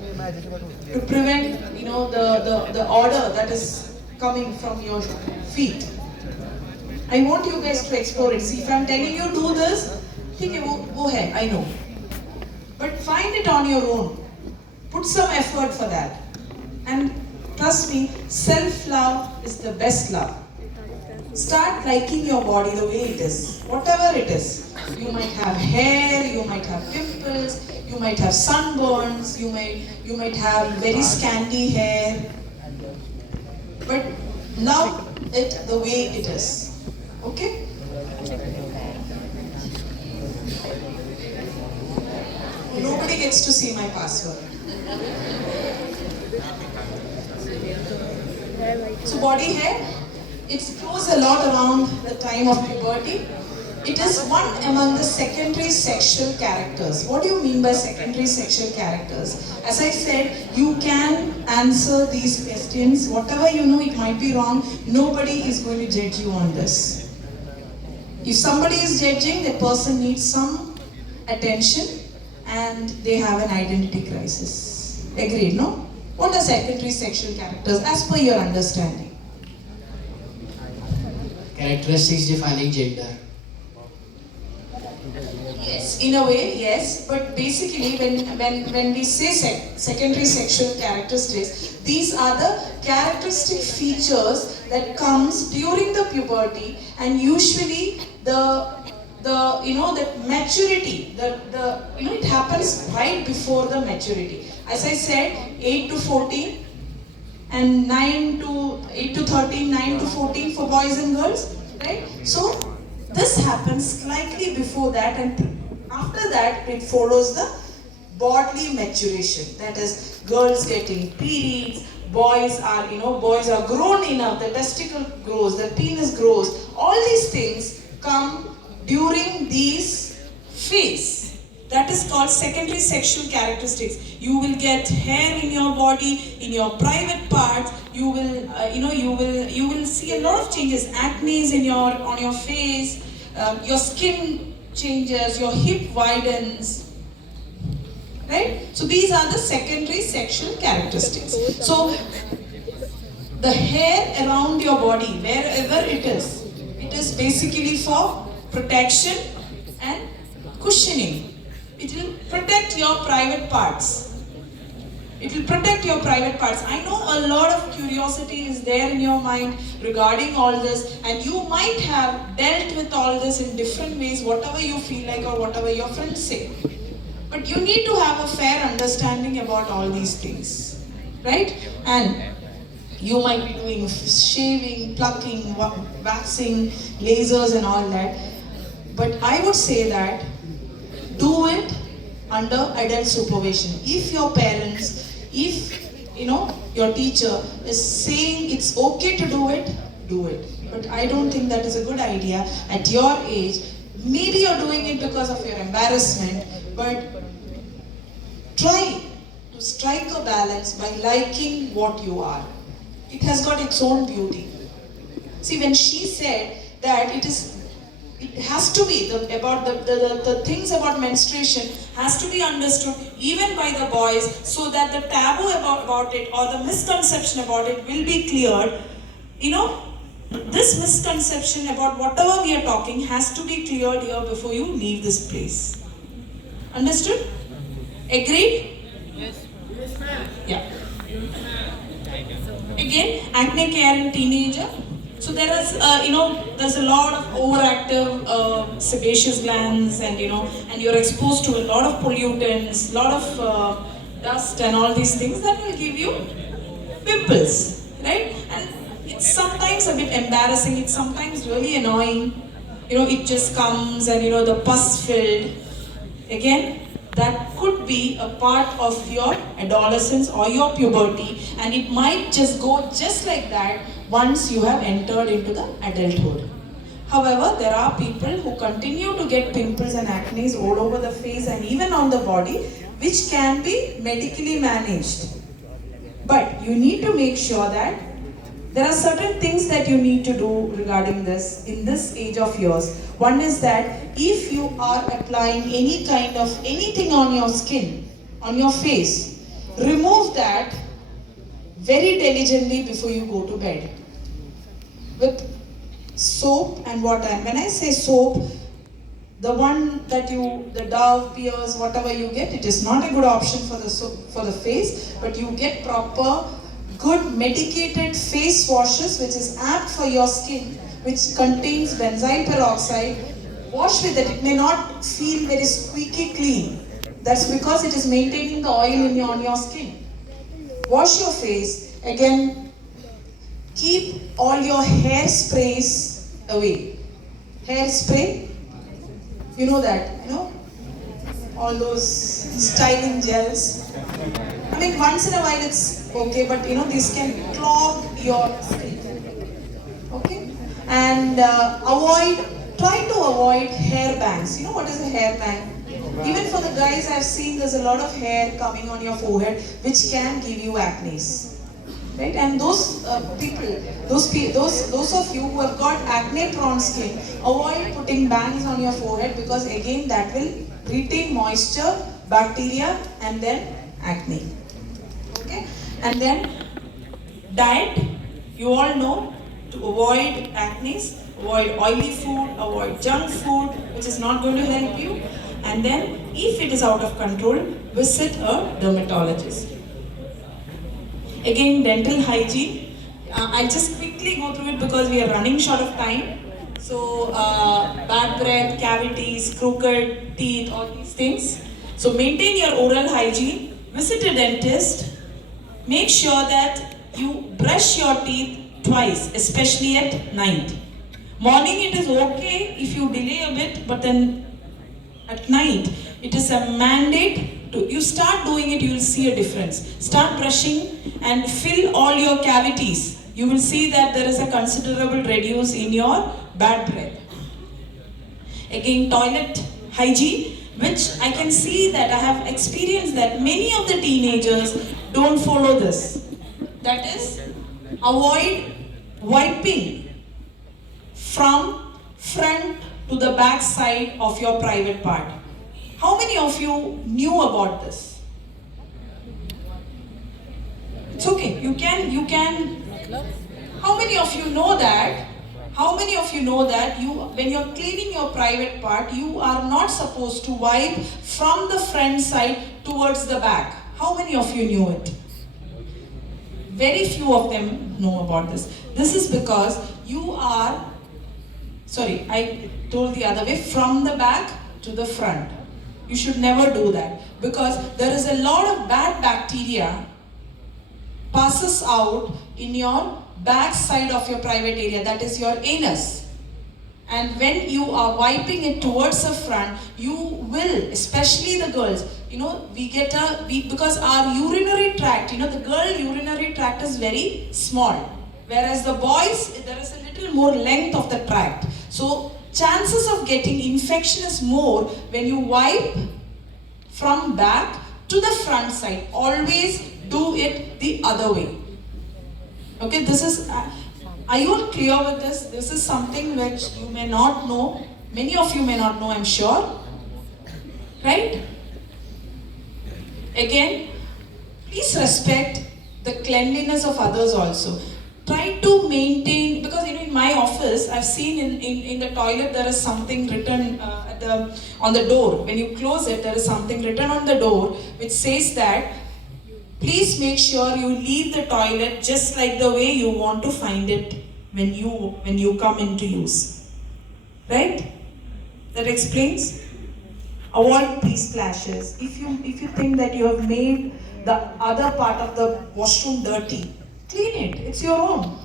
to prevent the odor that is coming from your feet. I want you guys to explore it. See, if I'm telling you do this, go ahead, I know. But find it on your own. Put some effort for that. And trust me, self-love is the best love. Start liking your body the way it is, whatever it is. You might have hair, you might have pimples, you might have sunburns, you might have very scanty hair. But love it the way it is. Okay? Nobody gets to see my password. So body hair, it flows a lot around the time of puberty. It is one among the secondary sexual characters. What do you mean by secondary sexual characters? As I said, you can answer these questions. Whatever you know, it might be wrong. Nobody is going to judge you on this. If somebody is judging, the person needs some attention and they have an identity crisis. Agreed, no? What are secondary sexual characters as per your understanding? Characteristics defining gender. Yes, in a way, yes. But basically, when we say secondary sexual characteristics, these are the characteristic features that comes during the puberty, and usually the maturity, it happens right before the maturity. As I said, 8 to 14 and 8 to 13, 9 to 14 for boys and girls, right? So this happens slightly before that, and after that it follows the bodily maturation. That is, girls getting periods, boys are grown enough, the testicle grows, the penis grows. All these things come during these phase. That is called secondary sexual characteristics. You will get hair in your body, in your private parts. You will see a lot of changes. Acne on your face. Your skin changes. Your hip widens. Right? So these are the secondary sexual characteristics. So the hair around your body, wherever it is basically for protection and cushioning. It will protect your private parts. It will protect your private parts. I know a lot of curiosity is there in your mind regarding all this, and you might have dealt with all this in different ways, whatever you feel like or whatever your friends say. But you need to have a fair understanding about all these things, right? And You might be doing shaving, plucking, waxing, lasers and all that. But I would say that do it under adult supervision. If your parents, if your teacher is saying it's okay to do it, do it. But I don't think that is a good idea at your age. Maybe you're doing it because of your embarrassment, but try to strike a balance by liking what you are. It has got its own beauty. See, when she said that it has to be the things about menstruation has to be understood even by the boys, so that the taboo about it or the misconception about it will be cleared. This misconception about whatever we are talking has to be cleared here before you leave this place. Understood? Agreed? Yes. Yeah. Again, acne care in teenager. So there is, there's a lot of overactive sebaceous glands, and and you're exposed to a lot of pollutants, lot of dust and all these things that will give you pimples, right? And it's sometimes a bit embarrassing. It's sometimes really annoying. It just comes and the pus filled. Again, that could be a part of your adolescence or your puberty, and it might just go just like that once you have entered into the adulthood. However, there are people who continue to get pimples and acne all over the face and even on the body, which can be medically managed. But you need to make sure that there are certain things that you need to do regarding this in this age of yours. One is that if you are applying any kind of anything on your skin, on your face, remove that very diligently before you go to bed with soap and water. And when I say soap, the one that the Dove, Peers, whatever you get, it is not a good option for the face, but you get proper good medicated face washes which is apt for your skin, which contains benzyl peroxide. Wash with it. It may not feel very squeaky clean. That's because it is maintaining the oil on your skin. Wash your face. Again, keep all your hairsprays away. Hairspray, you know that, all those styling gels. I mean, once in a while it's okay, but this can clog your skin. Okay? And try to avoid hair bangs. You know what is a hair bang? Even for the guys, I've seen there's a lot of hair coming on your forehead, which can give you acne. Right? And those people, those of you who have got acne-prone skin, avoid putting bangs on your forehead, because again that will retain moisture, bacteria, and then acne. Okay? And then diet. You all know to avoid acne, avoid oily food, avoid junk food, which is not going to help you. And then, if it is out of control, visit a dermatologist. Again, dental hygiene. I'll just quickly go through it because we are running short of time. So, bad breath, cavities, crooked teeth, all these things. So, maintain your oral hygiene. Visit a dentist. Make sure that you brush your teeth twice, especially at night. Morning it is okay if you delay a bit, but then at night it is a mandate. You start doing it, you will see a difference. Start brushing and fill all your cavities. You will see that there is a considerable reduce in your bad breath. Again, toilet hygiene, which I can see that I have experienced that many of the teenagers don't follow this. That is, avoid wiping from front to the back side of your private part. How many of you knew about this? It's okay. You can. How many of you know that? How many of you know that when you're cleaning your private part, you are not supposed to wipe from the front side towards the back? How many of you knew it? Very few of them know about this. This is because I told the other way, from the back to the front. You should never do that, because there is a lot of bad bacteria passes out in your back side of your private area, that is your anus. And when you are wiping it towards the front, you will, especially the girls, because our urinary tract, the girl urinary tract is very small. Whereas the boys, there is a little more length of the tract. So chances of getting infection is more when you wipe from back to the front side. Always do it the other way. Okay, this is, are you all clear with this? This is something which you may not know. Many of you may not know, I'm sure. Right? Again, please respect the cleanliness of others also. Try to maintain, because in my office, I've seen in the toilet there is something written on the door. When you close it, there is something written on the door which says that please make sure you leave the toilet just like the way you want to find it when you come into use. Right? That explains. Avoid pre-splashes. If you think that you have made the other part of the washroom dirty, clean it. It's your own.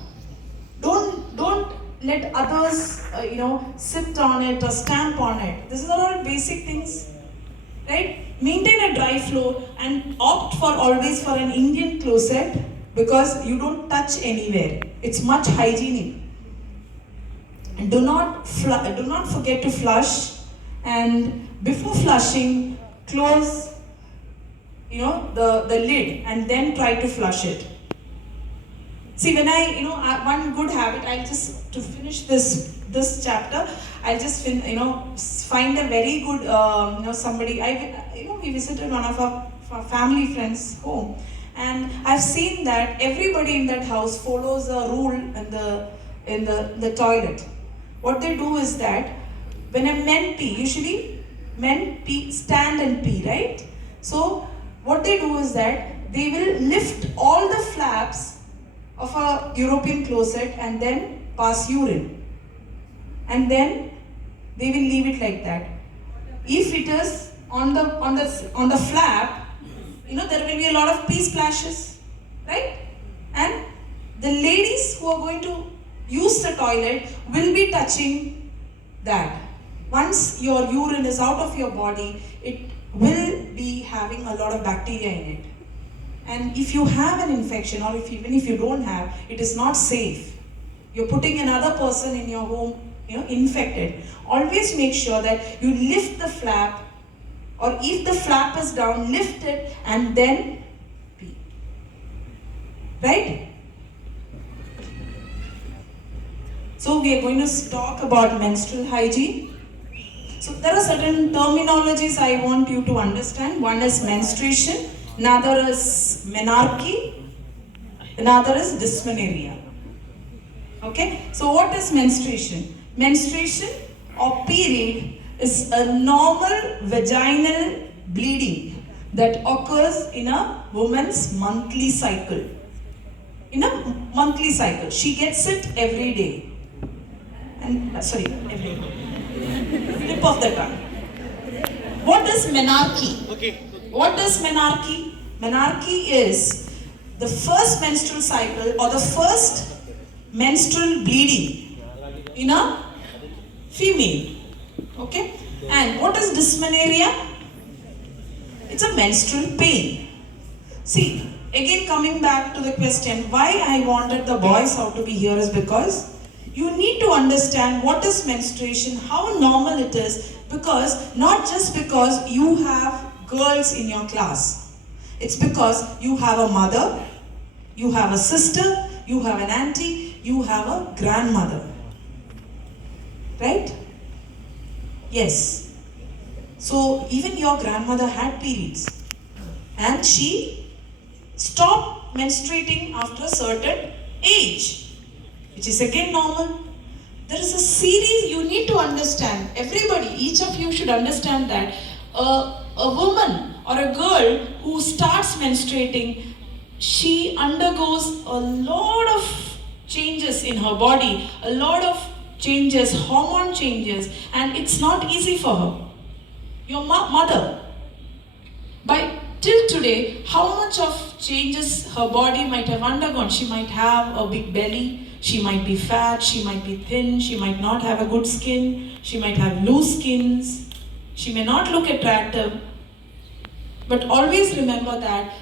Don't let others sit on it or stamp on it. This is all basic things. Right? Maintain a dry floor and opt for always for an Indian closet because you don't touch anywhere. It's much hygienic. And do not forget to flush, and before flushing, close the lid and then try to flush it. See, when one good habit, I'll just, to finish this chapter, I'll just find a very good somebody. We visited one of our family friends' home, and I've seen that everybody in that house follows a rule in the toilet. What they do is that when a men pee, usually men pee, stand and pee, right? So what they do is that they will lift all the flaps of a European closet and then pass urine, and then they will leave it like that. If it is on the flap, there will be a lot of pee splashes, right? And the ladies who are going to use the toilet will be touching that. Once your urine is out of your body, it will be having a lot of bacteria in it. And if you have an infection, or even if you don't have, it is not safe. You're putting another person in your home, infected. Always make sure that you lift the flap, or if the flap is down, lift it and then pee. Right? So we are going to talk about menstrual hygiene. So there are certain terminologies I want you to understand. One is menstruation, another is menarche, another is dysmenorrhea. Okay? So what is menstruation? Menstruation or period is a normal vaginal bleeding that occurs in a woman's monthly cycle. In a monthly cycle. She gets it every day. And every day. Tip of the tongue. What is menarche? Okay. What is menarche? Menarche is the first menstrual cycle or the first menstrual bleeding in a female. Okay? And what is dysmenorrhea? It's a menstrual pain. See, again coming back to the question, why I wanted the boys out to be here is because you need to understand what is menstruation, how normal it is, because not just because you have girls in your class. It's because you have a mother, you have a sister, you have an auntie, you have a grandmother. Right? Yes. So even your grandmother had periods and she stopped menstruating after a certain age, which is again normal. There is a series you need to understand. Everybody, each of you should understand that a woman or a girl who starts menstruating, she undergoes a lot of changes in her body, a lot of changes, hormone changes, and it's not easy for her. Your mother, till till today, how much of changes her body might have undergone. She might have a big belly, she might be fat, she might be thin, she might not have a good skin, she might have loose skins, she may not look attractive. But always remember that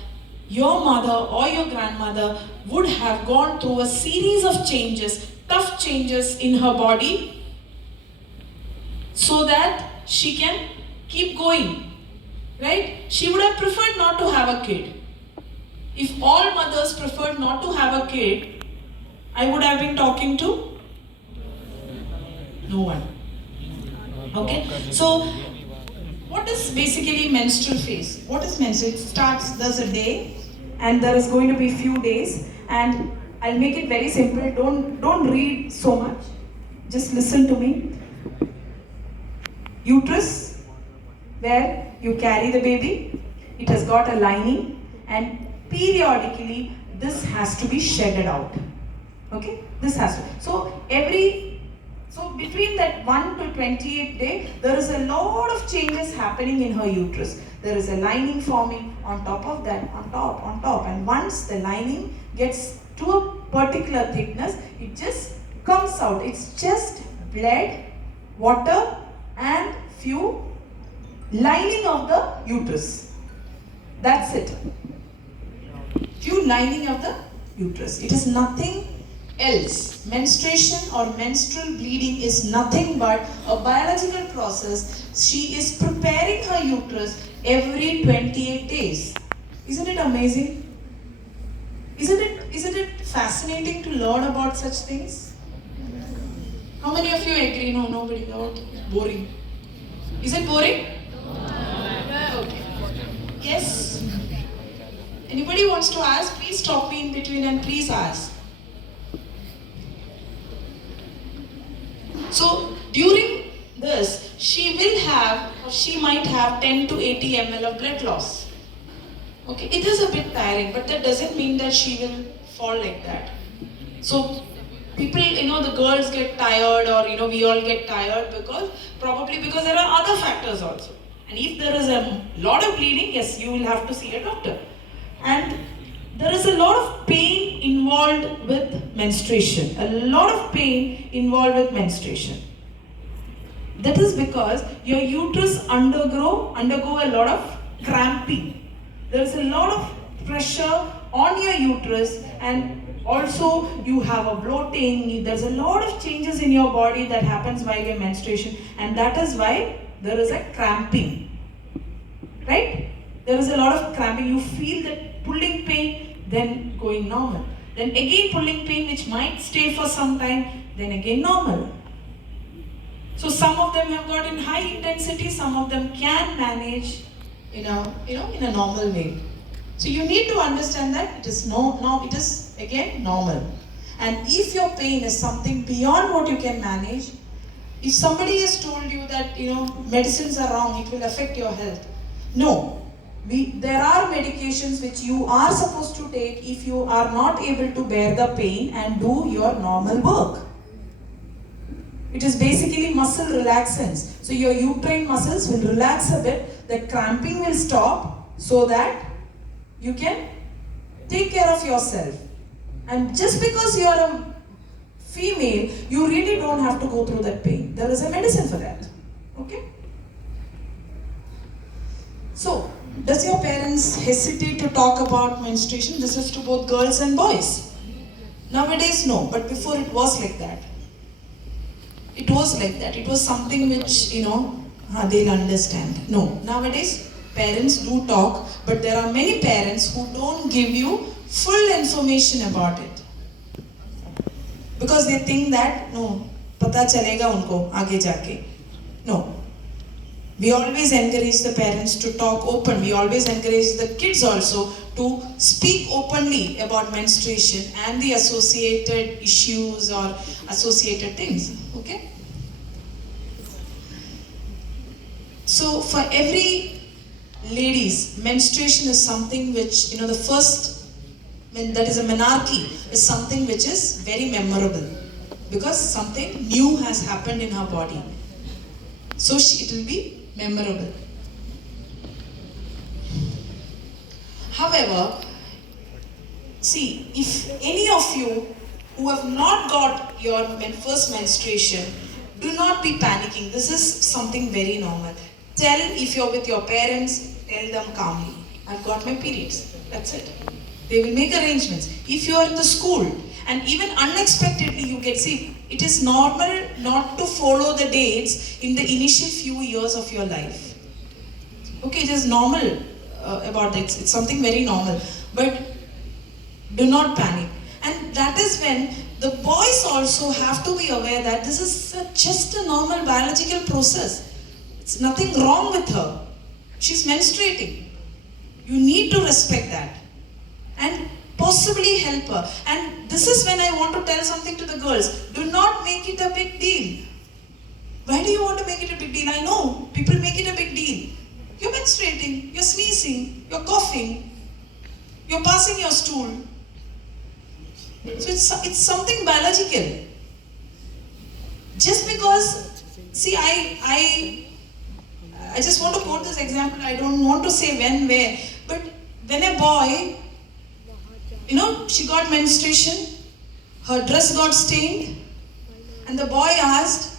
your mother or your grandmother would have gone through a series of changes, tough changes in her body, so that she can keep going. Right? She would have preferred not to have a kid. If all mothers preferred not to have a kid, I would have been talking to no one. Okay? So, what is basically menstrual phase? What is menstrual? It starts, there's a day, and there is going to be few days, and I'll make it very simple. Don't read so much. Just listen to me. Uterus, where you carry the baby, it has got a lining, and periodically this has to be shedded out. Okay, this has to. So between that 1 to 28th day, there is a lot of changes happening in her uterus. There is a lining forming on top of that, on top, and once the lining gets to a particular thickness, it just comes out. It's just blood, water, and few lining of the uterus. That's it. Few lining of the uterus. It is nothing else. Menstruation or menstrual bleeding is nothing but a biological process. She is preparing her uterus every 28 days. Isn't it amazing? Isn't it fascinating to learn about such things? How many of you agree? No, nobody. Oh, boring. Is it boring? Okay. Yes? Anybody wants to ask? Please stop me in between and please ask. So, during this, she might have 10 to 80 ml of blood loss. Okay, it is a bit tiring, but that doesn't mean that she will fall like that. So, people, the girls get tired, or we all get tired probably because there are other factors also. And if there is a lot of bleeding, yes, you will have to see a doctor. And there is a lot of pain involved with menstruation. A lot of pain involved with menstruation. That is because your uterus undergo a lot of cramping. There is a lot of pressure on your uterus, and also you have a bloating. There's a lot of changes in your body that happens while your menstruation, and that is why there is a cramping. Right? There is a lot of cramping. You feel that pulling pain, then going normal. Then again pulling pain, which might stay for some time, then again normal. So some of them have got in high intensity, some of them can manage in a normal way. So you need to understand that it is it is again normal. And if your pain is something beyond what you can manage, if somebody has told you that medicines are wrong, it will affect your health. No. There are medications which you are supposed to take if you are not able to bear the pain and do your normal work. It is basically muscle relaxants. So your uterine muscles will relax a bit, the cramping will stop so that you can take care of yourself. And just because you are a female, you really don't have to go through that pain. There is a medicine for that. Okay? So, does your parents hesitate to talk about menstruation? This is to both girls and boys. Nowadays, no. But before it was like that. It was like that. It was something which, they'll understand. No. Nowadays, parents do talk, but there are many parents who don't give you full information about it. Because they think that, no, pata chalega unko, aage jaake. No. We always encourage the parents to talk open. We always encourage the kids also to speak openly about menstruation and the associated issues or associated things. Okay? So for every ladies, menstruation is something which, the first, that is a menarche, is something which is very memorable. Because something new has happened in her body. So it will be memorable. However, see, if any of you who have not got your first menstruation, do not be panicking. This is something very normal. Tell, if you're with your parents, tell them calmly, I've got my periods. That's it. They will make arrangements. If you are in the school and even unexpectedly you get sick, it is normal not to follow the dates in the initial few years of your life. Okay, it is normal about it. It's something very normal. But do not panic. And that is when the boys also have to be aware that this is just a normal biological process. It's nothing wrong with her. She's menstruating. You need to respect that and possibly help her. And this is when I want to tell something to the girls. Do not make it a big deal. Why do you want to make it a big deal? I know people make it a big deal. You're menstruating, you're sneezing, you're coughing, you're passing your stool. So it's something biological. Just because, see, I just want to quote this example. I don't want to say when, where, but when a boy, she got menstruation, her dress got stained, and the boy asked,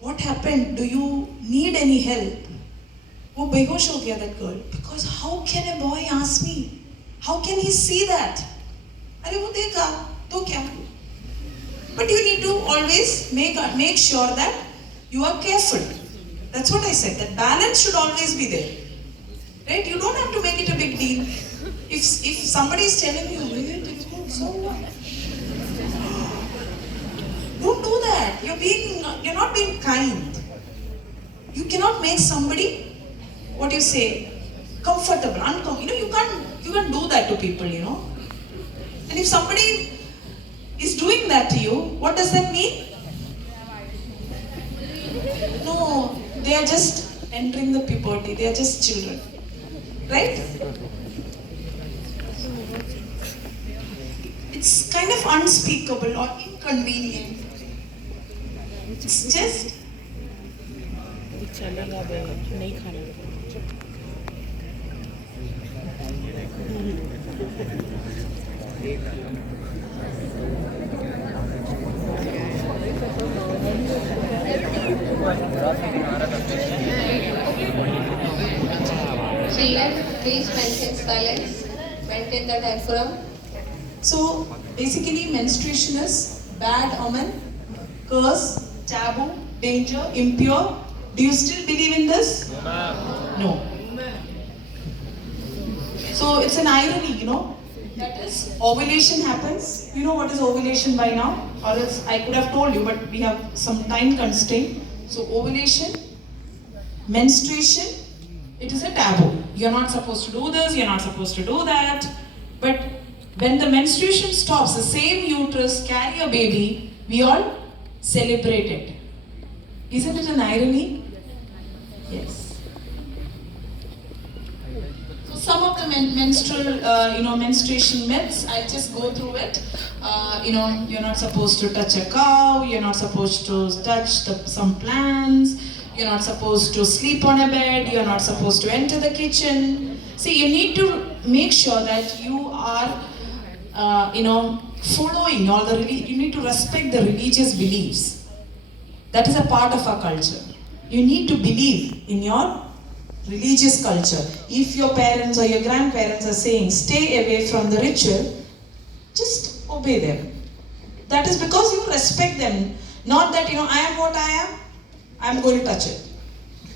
what happened? Do you need any help? वो बेहोश हो गया that girl. Because how can a boy ask me? How can he see that? अरे वो देखा तो क्या? But you need to always make sure that you are careful. That's what I said. That balance should always be there, right? You don't have to make it a big deal. If somebody is telling you, so what? Don't do that. You're not being kind. You cannot make somebody, what do you say, comfortable, uncomfortable. You can't do that to people, And if somebody is doing that to you, what does that mean? No, they are just entering the puberty. They are just children, right? It's kind of unspeakable or inconvenient. It's just. Children, please maintain silence, maintain the diaphragm. So basically menstruation is bad omen, curse, taboo, danger, impure. Do you still believe in this? No. So it's an irony, that is ovulation happens. You know what is ovulation by now? Or else I could have told you, but we have some time constraint. So ovulation, menstruation, it is a taboo. You're not supposed to do this, you're not supposed to do that. But when the menstruation stops, the same uterus carry a baby, we all celebrate it. Isn't it an irony? Yes. So some of the menstruation myths, I'll just go through it. You're not supposed to touch a cow, you're not supposed to touch some plants, you're not supposed to sleep on a bed, you're not supposed to enter the kitchen. See, you need to make sure that you are, following all the, you need to respect the religious beliefs. That is a part of our culture. You need to believe in your religious culture. If your parents or your grandparents are saying, stay away from the ritual, just obey them. That is because you respect them. Not that, I am what I am, I am going to touch it.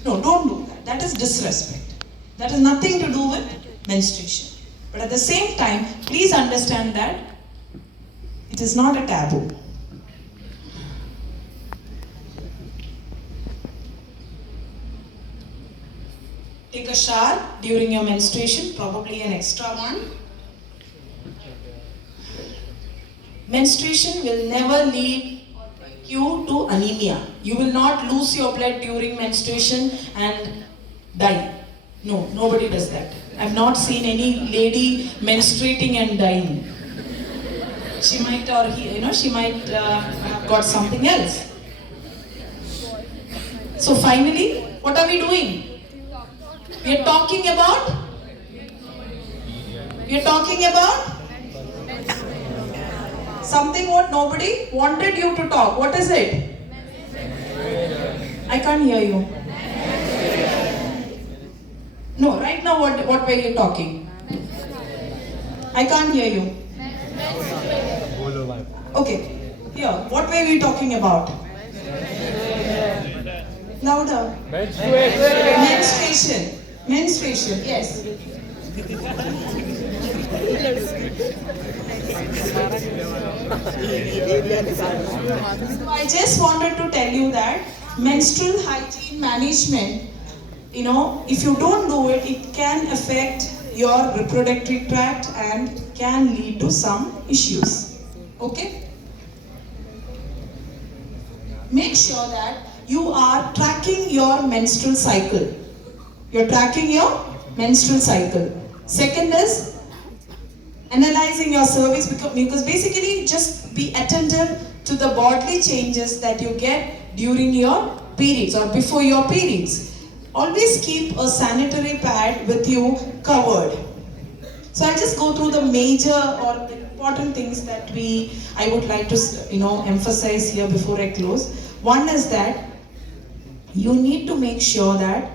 No, don't do that. That is disrespect. That has nothing to do with menstruation. But at the same time, please understand that it is not a taboo. Take a shower during your menstruation, probably an extra one. Menstruation will never lead you to anemia. You will not lose your blood during menstruation and die. No, nobody does that. I've not seen any lady menstruating and dying. She might, or she might have got something else. So finally, what are we doing? We are talking about We're talking about something what nobody wanted you to talk. What is it? I can't hear you. No, right now what were you talking? I can't hear you. Okay, here, what were we talking about? Louder. Menstruation. Menstruation, yes. So I just wanted to tell you that menstrual hygiene management, if you don't do it, it can affect your reproductive tract and can lead to some issues. Okay? Make sure that you are tracking your menstrual cycle. You're tracking your menstrual cycle. Second is analyzing your cervix, because basically just be attentive to the bodily changes that you get during your periods or before your periods. Always keep a sanitary pad with you covered. So I'll just go through the major or the important things that I would like to emphasize here before I close. One is that you need to make sure that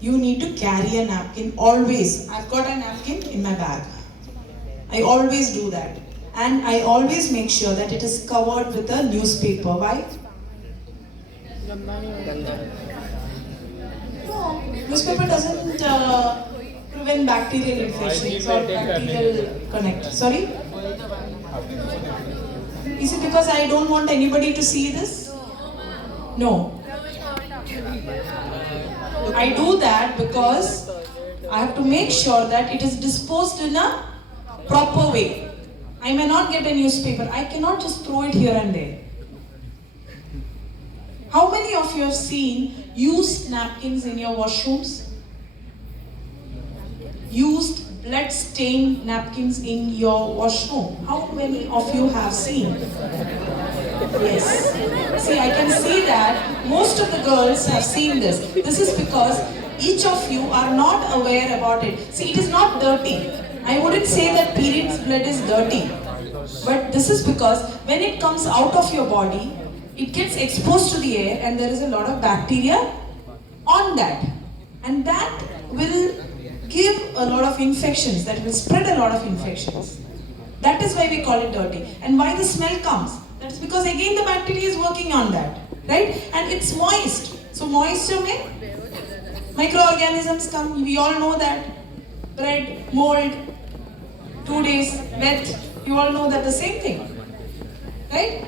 you need to carry a napkin always. I've got a napkin in my bag. I always do that. And I always make sure that it is covered with a newspaper. Why? No, newspaper doesn't prevent bacterial infections or bacterial connect. Sorry? Is it because I don't want anybody to see this? No. I do that because I have to make sure that it is disposed in a proper way. I may not get a newspaper. I cannot just throw it here and there. How many of you have seen used napkins in your washrooms? Used blood-stained napkins in your washroom. How many of you have seen? Yes. See, I can see that most of the girls have seen this. This is because each of you are not aware about it. See, it is not dirty. I wouldn't say that periods blood is dirty. But this is because when it comes out of your body, it gets exposed to the air and there is a lot of bacteria on that. And that will give a lot of infections, that will spread a lot of infections. That is why we call it dirty. And why the smell comes? That is because again the bacteria is working on that, right? And it's moist. So moisture may microorganisms come. We all know that. Bread, mold, 2 days, wet. You all know that the same thing, right?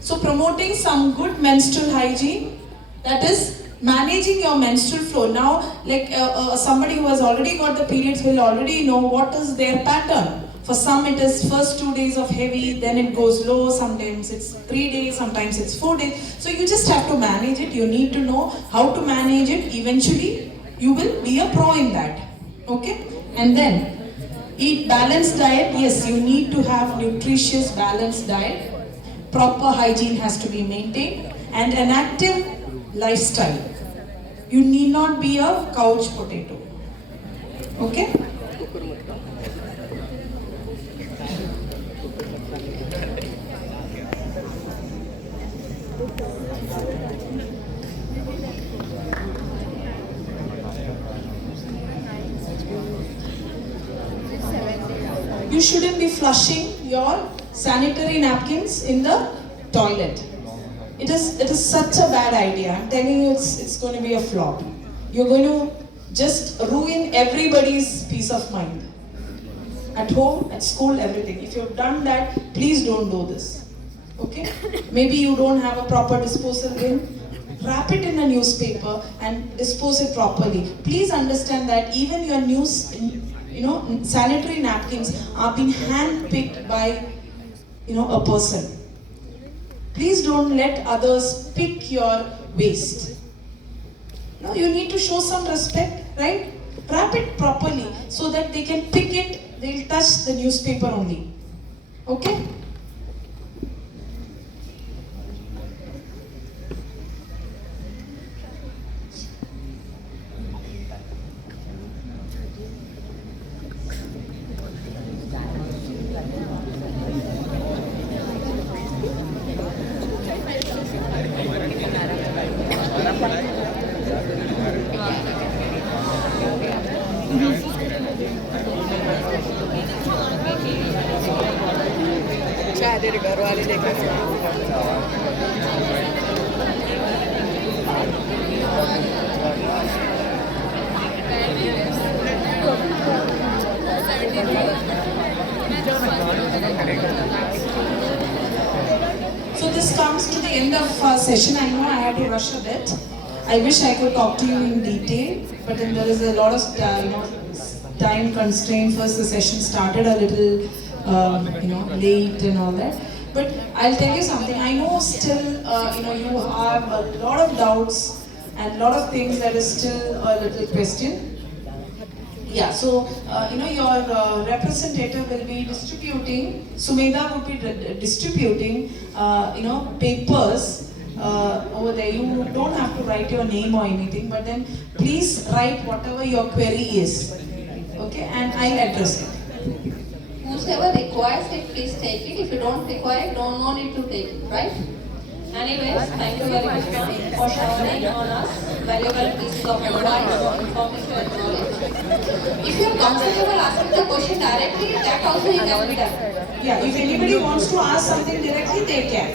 So promoting some good menstrual hygiene, that is managing your menstrual flow. Now, like somebody who has already got the periods will already know what is their pattern. For some it is first 2 days of heavy, then it goes low, sometimes it's 3 days, sometimes it's 4 days. So you just have to manage it. You need to know how to manage it. Eventually, you will be a pro in that. Okay? And then, eat balanced diet. Yes, you need to have nutritious balanced diet. Proper hygiene has to be maintained. And an active lifestyle. You need not be a couch potato. Okay? You shouldn't be flushing your sanitary napkins in the toilet. It is such a bad idea. I'm telling you, it's going to be a flop. You're going to just ruin everybody's peace of mind. At home, at school, everything. If you've done that, please don't do this. Okay? Maybe you don't have a proper disposal bin. Wrap it in a newspaper and dispose it properly. Please understand that even your sanitary napkins are being hand-picked by, a person. Please don't let others pick your waste. No, you need to show some respect, right? Wrap it properly so that they can pick it, they'll touch the newspaper only. Okay? So this comes to the end of our session. I know I had to rush a bit. I wish I could talk to you in detail, but then there is a lot of time constraint. First, the session started a little late and all that. But I'll tell you something. I know still you have a lot of doubts and a lot of things that is still a little question. Yeah, so your representative will be distributing, Sumedha would be distributing, papers over there. You don't have to write your name or anything, but then please write whatever your query is, okay, and I'll address it. Whosoever requires it, please take it. If you don't require, no need to take it, right? Anyways, thank you very much for showering on us valuable pieces of advice, information and knowledge. If you are comfortable asking the question directly, that also can be done. Yeah, if anybody wants to ask something directly, they can.